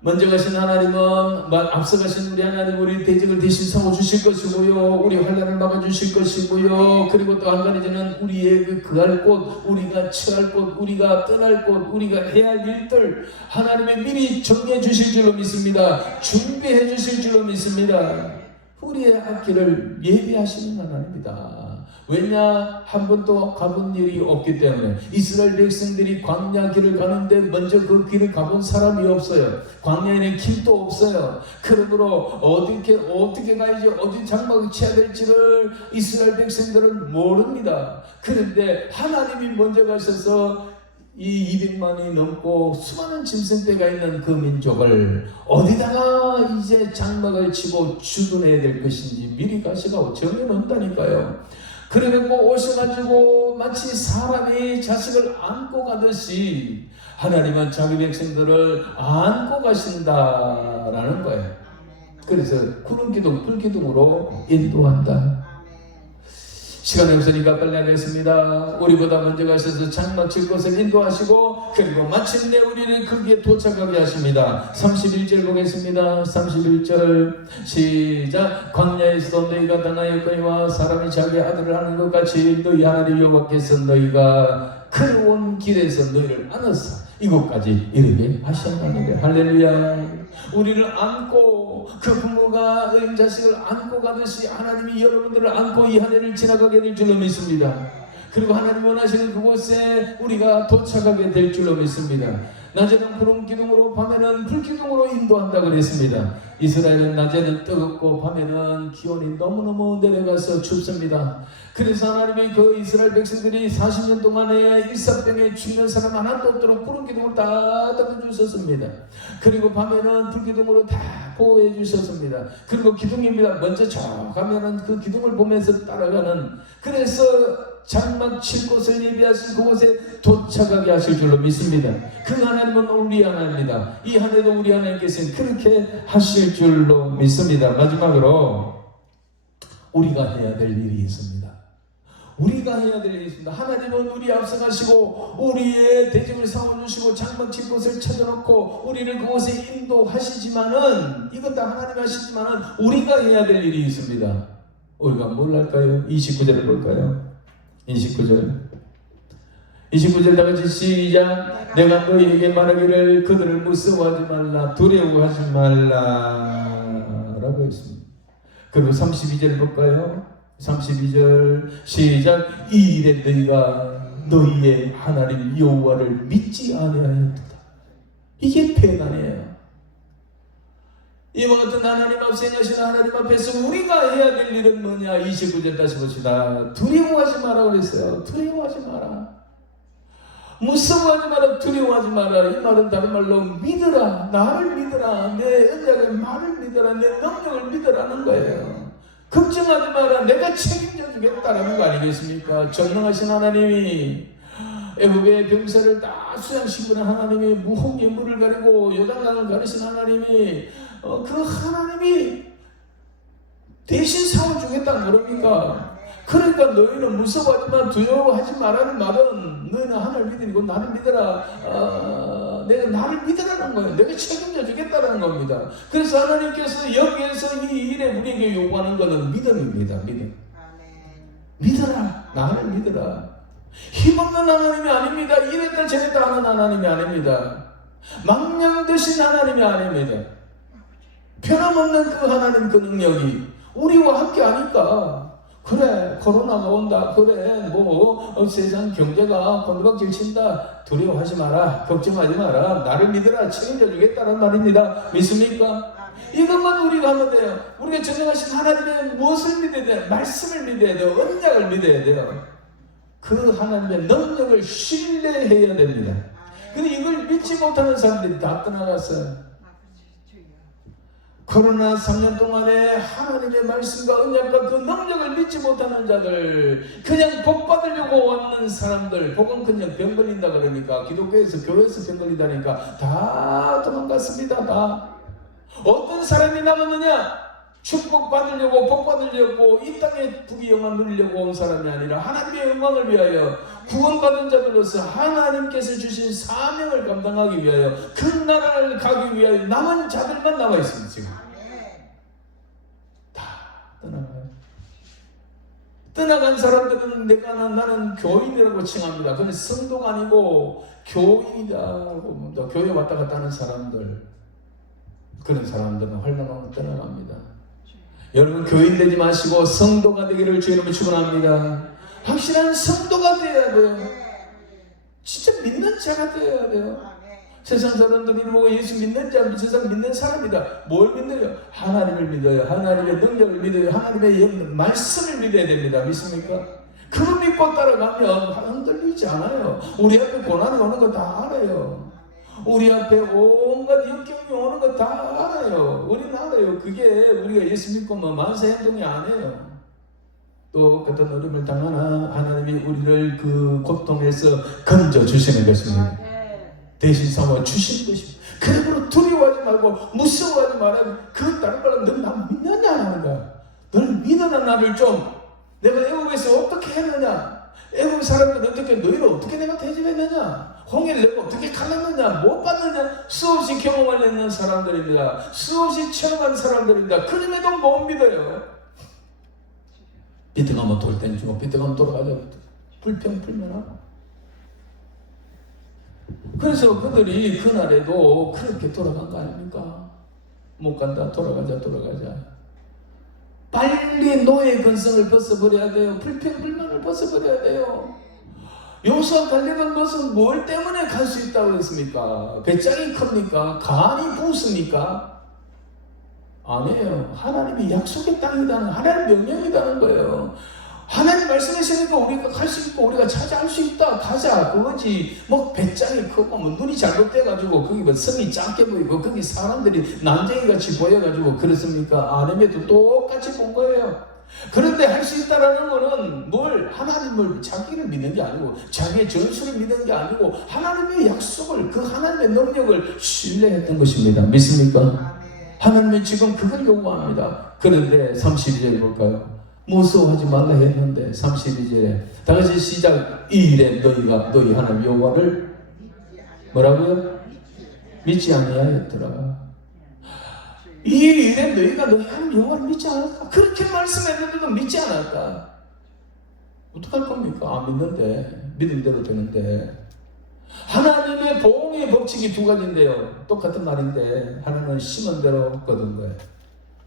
먼저 가신 하나님은 앞서 가신 우리 하나님 우리 대적을 대신 싸워 주실 것이고요, 우리 환난을 막아 주실 것이고요, 그리고 또 한 가지는 우리의 그할 곳, 우리가 처할 곳, 우리가 떠날 곳, 우리가 해야 할 일들 하나님이 미리 정해 주실 줄로 믿습니다. 준비해 주실 줄로 믿습니다. 우리의 앞길을 예비하시는 하나님입니다. 왜냐? 한 번도 가본 일이 없기 때문에. 이스라엘 백성들이 광야 길을 가는데 먼저 그 길을 가본 사람이 없어요. 광야에는 길도 없어요. 그러므로 어떻게 가야지, 어디 장막을 쳐야 될지를 이스라엘 백성들은 모릅니다. 그런데 하나님이 먼저 가셔서 이 200만이 넘고 수많은 짐승떼가 있는 그 민족을 어디다가 이제 장막을 치고 주둔해야 될 것인지 미리 가시고 정해놓는다니까요. 그래갖고 오셔가지고 마치 사람이 자식을 안고 가듯이 하나님은 자기 백성들을 안고 가신다라는 거예요. 그래서 구름기둥, 불기둥으로 인도한다. 시간이 없으니까 빨리 하겠습니다. 우리보다 먼저 가셔서 장막 칠 곳을 인도하시고 그리고 마침내 우리를 거기에 도착하게 하십니다. 31절 보겠습니다. 31절 시작. 광야에서도 너희가 당하였거니와 사람이 자기 아들을 하는 것 같이 너희 하나님 여호와께서 너희가 걸어온 길에서 너희를 안으사 이곳까지 이르게 하셨나니 할렐루야. 우리를 안고 그 부모가 어린 자식을 안고 가듯이 하나님이 여러분들을 안고 이 한 해를 지나가게 될 줄로 믿습니다. 그리고 하나님 원하시는 그곳에 우리가 도착하게 될 줄로 믿습니다. 낮에는 구름 기둥으로 밤에는 불 기둥으로 인도한다고 그랬습니다. 이스라엘은 낮에는 뜨겁고 밤에는 기온이 너무너무 내려가서 춥습니다. 그래서 하나님이 그 이스라엘 백성들이 40년 동안에 일사병에 죽는 사람 하나도 없도록 구름 기둥을 다 덮어주셨습니다. 그리고 밤에는 불 기둥으로 다 보호해 주셨습니다. 그리고 기둥입니다. 먼저 저 가면은 그 기둥을 보면서 따라가는, 그래서 장막 칠 곳을 예비하신 그곳에 도착하게 하실 줄로 믿습니다. 그 하나님은 우리 하나님입니다. 이 한 해도 우리 하나님께서는 그렇게 하실 줄로 믿습니다. 마지막으로 우리가 해야 될 일이 있습니다. 우리가 해야 될 일이 있습니다. 하나님은 우리 앞서가시고 우리의 대적을 싸워주시고 장막 칠 곳을 찾아놓고 우리를 그곳에 인도하시지만은, 이건 다 하나님 하시지만은 우리가 해야 될 일이 있습니다. 우리가 뭘 할까요? 29절을 볼까요? 29절 다같이 시작. 내가 너희에게 말하기를 그들을 무서워하지 말라, 두려워하지 말라 라고 했습니다. 그리고 32절 볼까요? 32절 시작. 이 일에 너희가 너희의 하나님 여호와를 믿지 아니하였다. 이게 배난이에요. 이와 같은 하나님 앞에 행하시는 하나님 앞에서 우리가 해야 될 일은 뭐냐? 29절 다시 봅시다. 두려워하지 마라 그랬어요. 두려워하지 마라. 무서워하지 마라. 두려워하지 마라. 이 말은 다른 말로 믿으라. 나를 믿으라. 내 언약의 말을 믿으라. 내 능력을 믿으라는 거예요. 걱정하지 마라. 내가 책임져 주겠다라는 거 아니겠습니까? 전능하신 하나님이 애국의 병사를 다 수양시키는 하나님이, 무홍의 물을 가리고 요단강을 가리신 하나님이 그 하나님이 대신 싸워주겠다는 거랍니까? 그러니까 너희는 무서워하지만 두려워하지 말라는 말은 너희는 하나님을 믿으니까 나를 믿어라. 내가 나를 믿으라는 거예요. 내가 책임져 주겠다는 겁니다. 그래서 하나님께서 여기에서 이 일에 우리에게 요구하는 것은 믿음입니다. 믿음. 믿어라. 나를 믿어라. 힘없는 하나님이 아닙니다. 이랬다 저랬다 하는 하나님이 아닙니다. 망령되신 하나님이 아닙니다. 변함없는 그 하나님 그 능력이 우리와 함께 하니까, 그래 코로나가 온다, 그래 세상 경제가 곤두박질 친다, 두려워하지 마라, 걱정하지 마라, 나를 믿으라, 책임져 주겠다는 말입니다. 믿습니까? 이것만 우리가 하면 돼요. 우리가 전능하신 하나님의 무엇을 믿어야 돼요? 말씀을 믿어야 돼요. 언약을 믿어야 돼요. 그 하나님의 능력을 신뢰해야 됩니다. 근데 이걸 믿지 못하는 사람들이 다 떠나갔어요. 코로나 3년 동안에 하나님의 말씀과 언약과 그 능력을 믿지 못하는 자들, 그냥 복 받으려고 왔는 사람들, 복은 그냥 병 걸린다 그러니까, 기독교에서 교회에서 병 걸린다니까 다 도망갔습니다. 다. 어떤 사람이 남았느냐? 축복 받으려고, 복 받으려고, 이 땅에 부귀 영화 누리려고 온 사람이 아니라 하나님의 영광을 위하여 구원받은 자들로서 하나님께서 주신 사명을 감당하기 위하여 그 나라를 가기 위하여 남은 자들만 남아 있습니다. 지금 다 떠나가요. 떠나간 사람들은 나는 교인이라고 칭합니다. 근데 성도가 아니고 교인이라고 봅니다. 교회 왔다 갔다 하는 사람들, 그런 사람들은 헐렁하고 떠나갑니다. 여러분 교인 되지 마시고 성도가 되기를 주의 이름으로 축원합니다. 확실한 성도가 되어야 돼요. 진짜 믿는 자가 되어야 돼요. 세상 사람들이 보고 예수 믿는 자, 세상 믿는 사람이다. 뭘 믿어요? 하나님을 믿어요. 하나님의 능력을 믿어요. 하나님의 말씀을 믿어야 됩니다. 믿습니까? 그거 믿고 따라가면 흔들리지 않아요. 우리 앞에 고난이 오는 거 다 알아요. 우리 앞에 온갖 역경이 오는 거 다 알아요. 우리는 알아요. 그게 우리가 예수 믿고 만세 행동이 아니에요. 또 어떤 어려움을 당하나 하나님이 우리를 그 고통에서 건져 주시는 것입니다. 대신 삼아 주시는 것입니다. 그러므로 두려워하지 말고 무서워하지 마라. 그 다른 말은 넌 나 믿느냐 하는 거야. 널 믿어라. 나를 좀 내가 애국에서 어떻게 했느냐, 애국 사람들 어떻게, 너희를 어떻게 내가 대접했느냐, 홍해를 내가 어떻게 갈랐느냐, 못 봤느냐, 수없이 경험을 했는 사람들입니다. 수없이 체험한 사람들입니다. 그럼에도 못 믿어요. 비트가면 돌 땐 주고 비트가면 돌아가자. 불평 불면하고. 그래서 그들이 그날에도 그렇게 돌아간 거 아닙니까? 못 간다, 돌아가자. 빨리 노예 근성을 벗어버려야 돼요. 불평불만을 벗어버려야 돼요. 요수와 갈렙은 것은 뭘 때문에 갈 수 있다고 했습니까? 배짱이 큽니까? 간이 부습니까? 아니에요. 하나님이 약속의 땅이다는, 하나님의 명령이다는 거예요. 하나님 말씀하시니까 우리가 갈 수 있고 우리가 차지할 수 있다, 가자, 그거지. 배짱이 크고 눈이 잘못돼가지고 거기 성이 작게 보이고 거기 사람들이 난쟁이같이 보여가지고 그렇습니까? 아님에도 똑같이 본 거예요. 그런데 할 수 있다라는 거는 하나님을, 자기를 믿는 게 아니고 자기의 전술을 믿는 게 아니고 하나님의 약속을, 그 하나님의 능력을 신뢰했던 것입니다. 믿습니까? 하나님은 지금 그걸 요구합니다. 그런데 32절 볼까요? 무서워하지 말라 했는데 32절에 다 같이 시작. 이 일에 너희가 너희 하나님 여호와를 뭐라고요? 믿지 아니하였더라. 이 일에 너희가 너희 하나님 여호와를 믿지 않았다. 그렇게 말씀했는데도 믿지 않았다. 어떡할 겁니까? 안 믿는데, 믿은 대로 되는데. 하나님의 보응의 법칙이 두 가지인데요, 똑같은 말인데 하나는 심은 대로 거둔 거예요,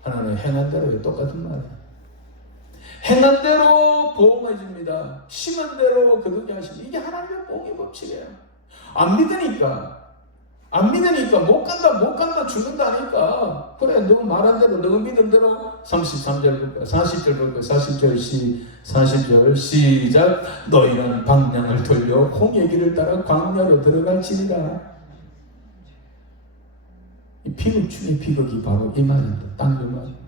하나는 행한 대로예요. 똑같은 말이에요. 행한 대로 보응해 줍니다. 심은 대로 거두게 하십니다. 이게 하나님의 보응의 법칙이에요. 안 믿으니까 못 간다 죽는다 하니까, 그래 너가 말한 대로, 너가 믿은 대로. 33절 볼까요? 40절 볼까요? 40절 시작. 너희는 방향을 돌려 홍해 길을 따라 광야로 들어갈지니라. 이 비극 중의 비극이 바로 이 말입니다. 딱 그 말.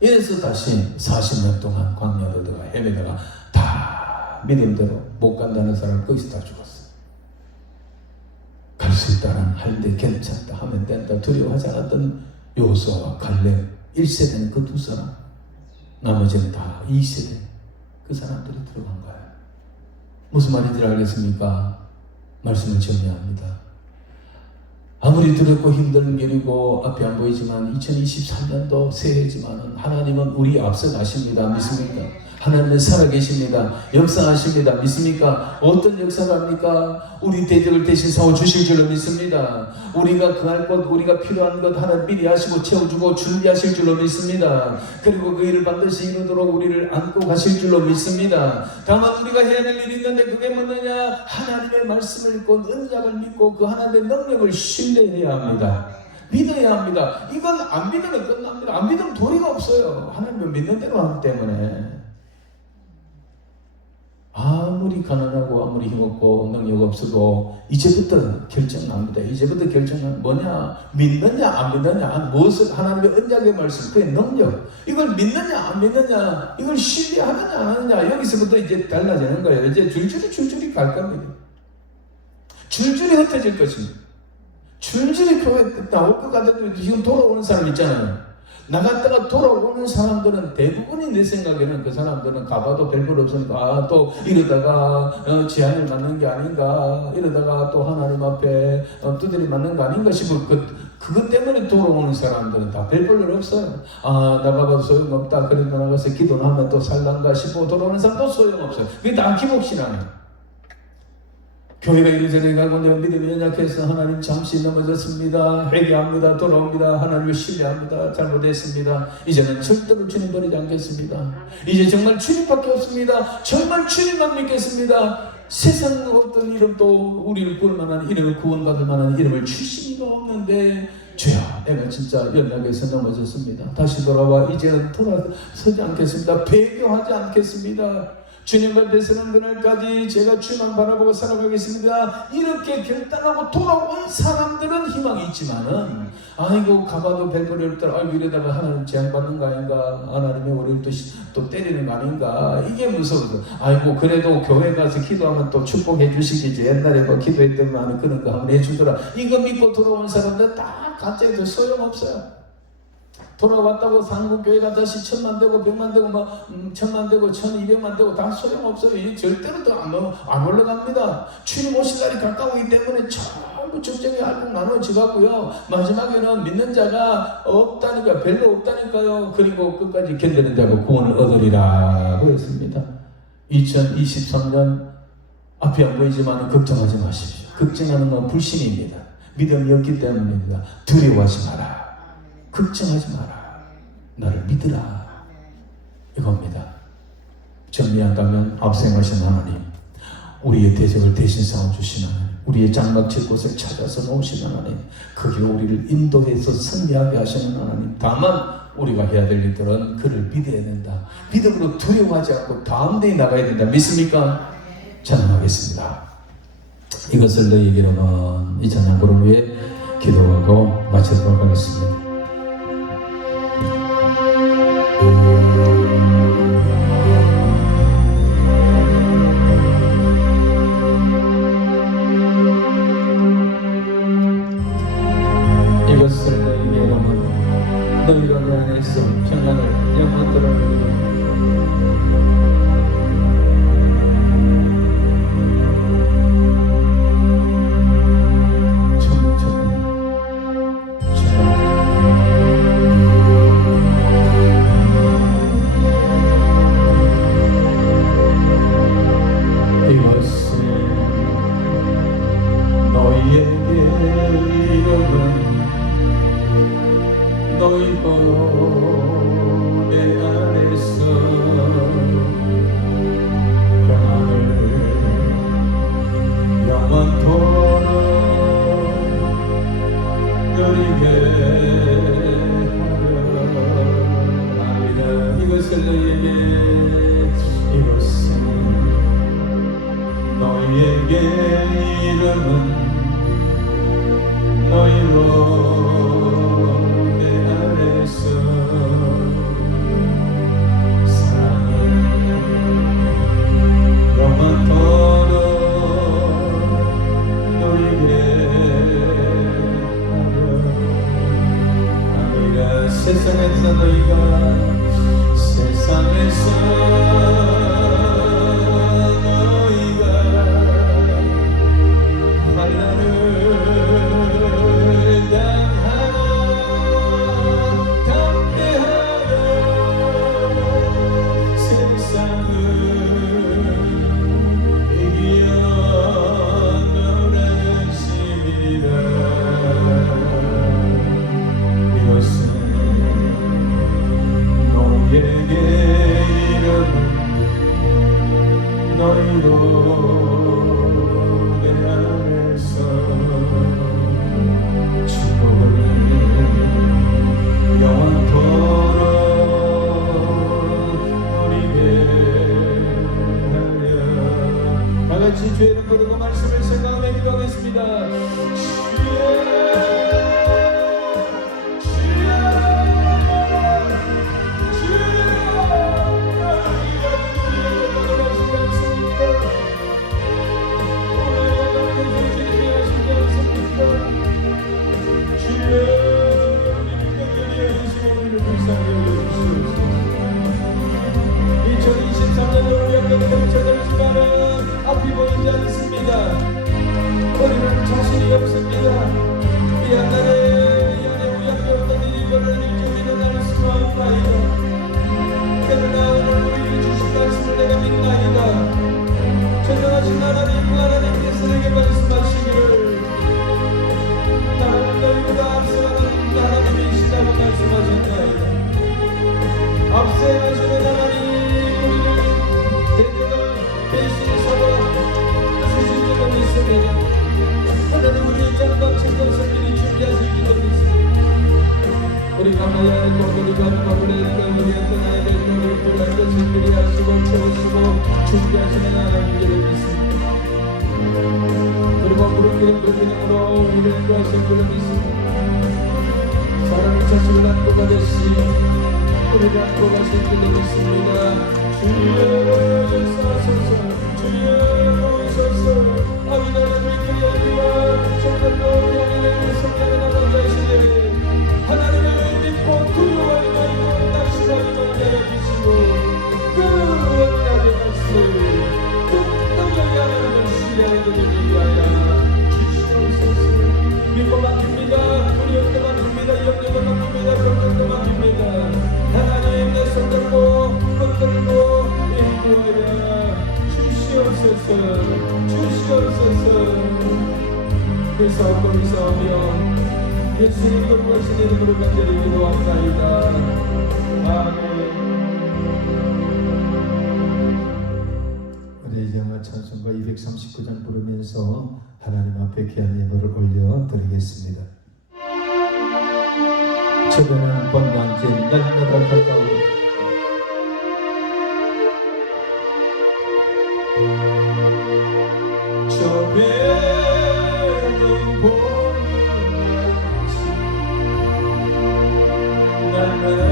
이래서 다시 40년 동안 광야로 들어가 헤매다가 다 믿음대로 못 간다는 사람 거기서 다 죽었어. 갈 수 있다는, 할때 괜찮다, 하면 된다, 두려워하지 않았던 요수아와 갈렙 1세대는 그 두 사람, 나머지는 다 2세대 그 사람들이 들어간 거예요. 무슨 말인지 알겠습니까? 말씀을 정리합니다. 아무리 두렵고 힘든 길이고 앞이 안 보이지만 2023년도 새해지만 하나님은 우리 앞서 가십니다. 믿습니까? 하나님은 살아계십니다. 역사하십니다. 믿습니까? 어떤 역사를 합니까? 우리 대적을 대신 싸워 주실 줄로 믿습니다. 우리가 그할 것, 우리가 필요한 것 하나 미리 하시고 채워주고 준비하실 줄로 믿습니다. 그리고 그 일을 반드시 이루도록 우리를 안고 가실 줄로 믿습니다. 다만 우리가 해야 될 일이 있는데 그게 뭐느냐? 하나님의 말씀을 읽고 언약을 믿고 그 하나님의 능력을 신뢰해야 합니다. 믿어야 합니다. 이건 안 믿으면 끝납니다. 안 믿으면 도리가 없어요. 하나님을 믿는 대로 하기 때문에. 아무리 가난하고 아무리 힘없고 능력 없어도 이제부터 결정납니다. 이제부터 결정은 뭐냐? 믿느냐 안 믿느냐, 무엇을 하나님의 언약의 말씀, 그의 능력, 이걸 믿느냐 안 믿느냐, 이걸 신뢰하느냐 안 하느냐, 여기서부터 이제 달라지는 거예요. 이제 줄줄이 갈 겁니다. 줄줄이 흩어질 것입니다. 줄줄이 교회 나올 것 같아도 지금 돌아오는 사람 있잖아요. 나갔다가 돌아오는 사람들은 대부분이 내 생각에는 그 사람들은 가봐도 별볼 없으니까 또 이러다가 제한을 맞는 게 아닌가, 이러다가 또 하나님 앞에 두드리 맞는 거 아닌가 싶어. 그것 때문에 돌아오는 사람들은 다 별볼 일 없어요. 나가봐도 소용없다. 그래도 나가서 기도를 하면 또 살란가 싶고 돌아오는 사람도 소용없어요. 그게 다 기복신앙이에요. 교회가 이리저리 가고 내가 믿음이 연약해서 하나님 잠시 넘어졌습니다. 회개합니다. 돌아옵니다. 하나님을 신뢰합니다. 잘못했습니다. 이제는 절대로 주님 버리지 않겠습니다. 이제 정말 주님밖에 없습니다. 정말 주님만 믿겠습니다. 세상 어떤 이름도 우리를 구할 만한 이름을 구원받을 만한 이름을 주신 이가 없는데 죄야, 내가 진짜 연약해서 넘어졌습니다. 다시 돌아와 이제는 돌아서지 않겠습니다. 배교하지 않겠습니다. 주님 앞에서는 그날까지 제가 주만 바라보고 살아가겠습니다. 이렇게 결단하고 돌아온 사람들은 희망이 있지만은 아이고 가봐도 별볼이 없더라. 아이고 이러다가 하나님 재앙받는 거 아닌가, 하나님이 우리를 또 때리는 거 아닌가, 이게 무서워서 아이고 그래도 교회 가서 기도하면 또 축복해 주시겠지. 옛날에 뭐 기도했던 마음에 그런 거 한번 해주더라. 이거 믿고 돌아온 사람들 다 갑자기 소용없어요. 돌아왔다고 한국교회가 다시 1000만 되고 100만 되고 1000만 되고 1200만 되고 다 소용없어요. 이 절대로 더 안 올라갑니다. 주님 오실 날이 가까우기 때문에 전부 적정이 알곡 나눠지고요. 마지막에는 믿는 자가 없다니까, 별로 없다니까요. 그리고 끝까지 견디는 자가 구원을 얻으리라고 했습니다. 2023년 앞이 안 보이지만 걱정하지 마십시오. 걱정하는 건 불신입니다. 믿음이 없기 때문입니다. 두려워하지 마라. 걱정하지 마라. 나를 믿으라. 이겁니다. 정리한다면 앞서 행하신 하나님, 우리의 대적을 대신 싸워주신 하나님, 우리의 장막칠 곳을 찾아서 놓으신 하나님, 거기로 우리를 인도해서 승리하게 하시는 하나님. 다만 우리가 해야 될 일들은 그를 믿어야 된다. 믿음으로 두려워하지 않고 다음 데에 나가야 된다. 믿습니까? 찬양하겠습니다. 이것을 너희에게로는 이 찬양부를 위해 기도하고 마치도록 하겠습니다. 이것을 너희에게로는 너희가 내 안에서 평안을 영원토록 누리게 너희도 내 안에서 평안을 영원토록 누리게 하려 합니다. 이것은 너희에게 이름은 너희로 세상에서 너희가 너희로 내 안에서 축복을 영원토록 누리게 하려. 다같이 주의 이름 부르고 말씀을 생각하며 기도하겠습니다. 앞이 보이지 않습니다. 우리는 자신이 없습니다. 이 하늘에 우연히 어떤 일이 벌어질지 우리는 알 수가 없나이다. 그러나 오늘 우리에게 주신 말씀을 내가 믿나이다. 전능하신 하나님, 그 하나님께서 내게 말씀하시기를 나는 너희보다 앞서가는 하나님이시다고 말씀하셨나이다. 앞서 가시는 하나님, 우리를 대대가 배신사와 주신 줄로 믿습니다. 하나님, 우리의 짠박친 것을 미리 준비하실 줄로 믿습니다. 우리가 가야 할 것, 우리가 먹으려 할 것, 우리가 떠나야 될 것, 우리가 할 것을 미리 하시고 채우시고 준비하시는 하나님께를 믿습니다. 그리고 부르기는 불기능으로 우리를 인도하실 줄로 믿습니다. 사람의 자식을 안고 가듯이 우리를 안고 가실 줄로 믿습니다. 주여 오소서, 주여 오소서. 아버지 하나님의 기도와 정말로 우리 안에 성령을 나가게 하시되 하나님을 믿고 두려워하지 말고 낙심하지 말게 해주시고 그 언약의 말씀 끝까지 하나님을 신뢰하게 되기 위하여 주시옵소서. 믿고 맡깁니다. 두려움도 맡깁니다. 염려도 맡깁니다. 걱정도 맡깁니다. 하나님 내 손들고 붙들고 인도하여 주시옵소서. 주시옵소서. 그리사오고 리사오며 예수님 거룩하신 이름으로 간절히 기도합나이다. 아멘. 우리 이제 찬송가 239장 부르면서 하나님 앞에 귀한 예물을 올려드리겠습니다. 주변은 번방진 날마다 가까운 저 배는 보는지 날마다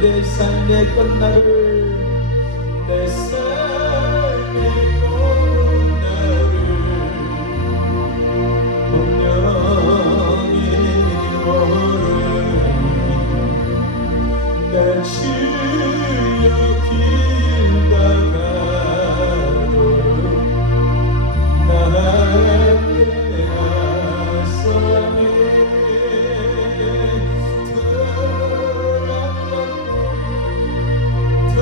내 삶의 끝날을 내 삶의 끝날을 분명히 모르니 내 주여 길 다가도록 나에게 하사네. 더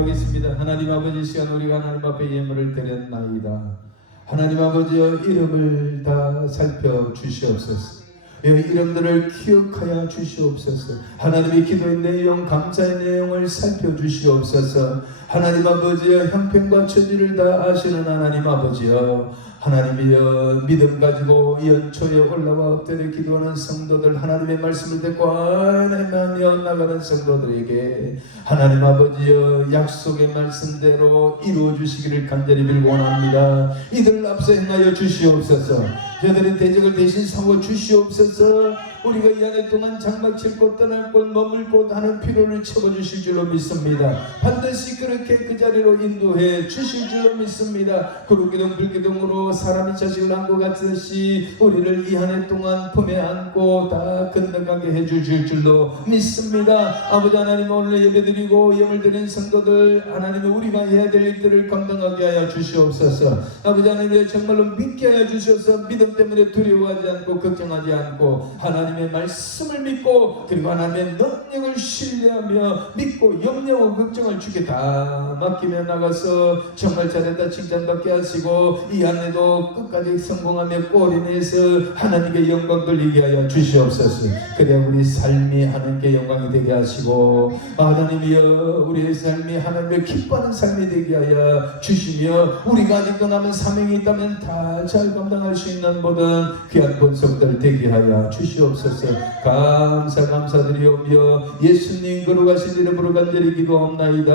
기도하겠습니다. 하나님 아버지, 시간 우리가 하나님 앞에 예물을 드렸나이다. 하나님 아버지여, 이름을 다 살펴주시옵소서. 이름들을 기억하여 주시옵소서. 하나님의 기도의 내용, 감사의 내용을 살펴주시옵소서. 하나님 아버지여, 형편과 처지를 다 아시는 하나님 아버지여, 하나님이여, 믿음 가지고 연초에 올라와 엎드려 기도하는 성도들, 하나님의 말씀을 듣고 안에만여 나가는 성도들에게 하나님 아버지여, 약속의 말씀대로 이루어 주시기를 간절히 빌고 원합니다. 이들 앞서 행하여 주시옵소서. 저들의 대적을 대신 싸워 주시옵소서. 우리가 이 한 해 동안 장막 칠곳 떠날 곳 머물 곳 하는 필요를 채워주실 줄로 믿습니다. 반드시 그렇게 그 자리로 인도해 주실 줄로 믿습니다. 구름기둥 불기둥으로 사람이 자식을 안고 같듯이 우리를 이 한 해 동안 품에 안고 다 건너가게 해주실 줄로 믿습니다. 아버지 하나님, 오늘 예배드리고 예물 드린 성도들, 하나님이 우리가 해야 될 일들을 감당하게 하여 주시옵소서. 아버지 하나님, 정말로 믿게 하여 주셔서 믿음 때문에 두려워하지 않고 걱정하지 않고 하나님의 말씀을 믿고, 그리고 하나님의 능력을 신뢰하며 믿고 염려하고 걱정을 주께 다 맡기며 나가서 정말 잘했다 칭찬받게 하시고, 이 한 해도 끝까지 성공하며 꼴이 내서 하나님께 영광 돌리게 하여 주시옵소서. 그래야 우리 삶이 하나님께 영광이 되게 하시고, 하나님이여, 우리의 삶이 하나님을 기뻐하는 삶이 되게 하여 주시며, 우리가 아직도 남은 사명이 있다면 다 잘 감당할 수 있는 모든 귀한 본성들 되게 하여 주시옵소서. 감사드리오며 예수님 거룩하신 이름으로 간절히 기도하옵나이다.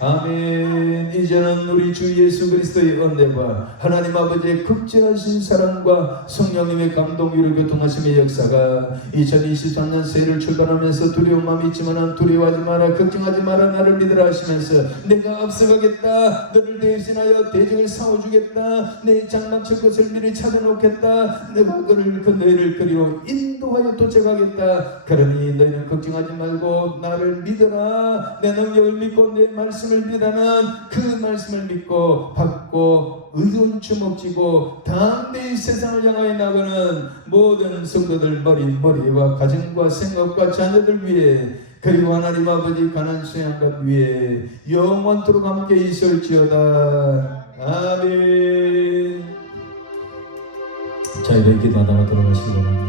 아멘. 이제는 우리 주 예수 그리스도의 은혜와 하나님 아버지의 극진하신 사랑과 성령님의 감동 위로 교통하심의 역사가 2023년 새해를 출발하면서 두려운 마음이 있지만 두려워하지 마라, 걱정하지 마라, 나를 믿으라 하시면서 내가 앞서가겠다, 너를 대신하여 대적을 싸워주겠다, 내 장막칠 것을 미리 찾아놓겠다, 내가 그 너희를 그리로 인도하여 도착하겠다. 그러니 너희는 걱정하지 말고 나를 믿어라, 내 능력을 믿고 내 말씀을 믿으라는 그 말씀을 믿고 받고 의로운 주먹 쥐고 담대히 세상을 향하여 나가는 모든 성도들 머리와 가정과 생각과 자녀들 위해, 그리고 하나님 아버지 가난 수양관 위에 영원토록 함께 있을지어다. 아멘. 자, 이렇게 기도하다가 돌아가시기 바랍니다.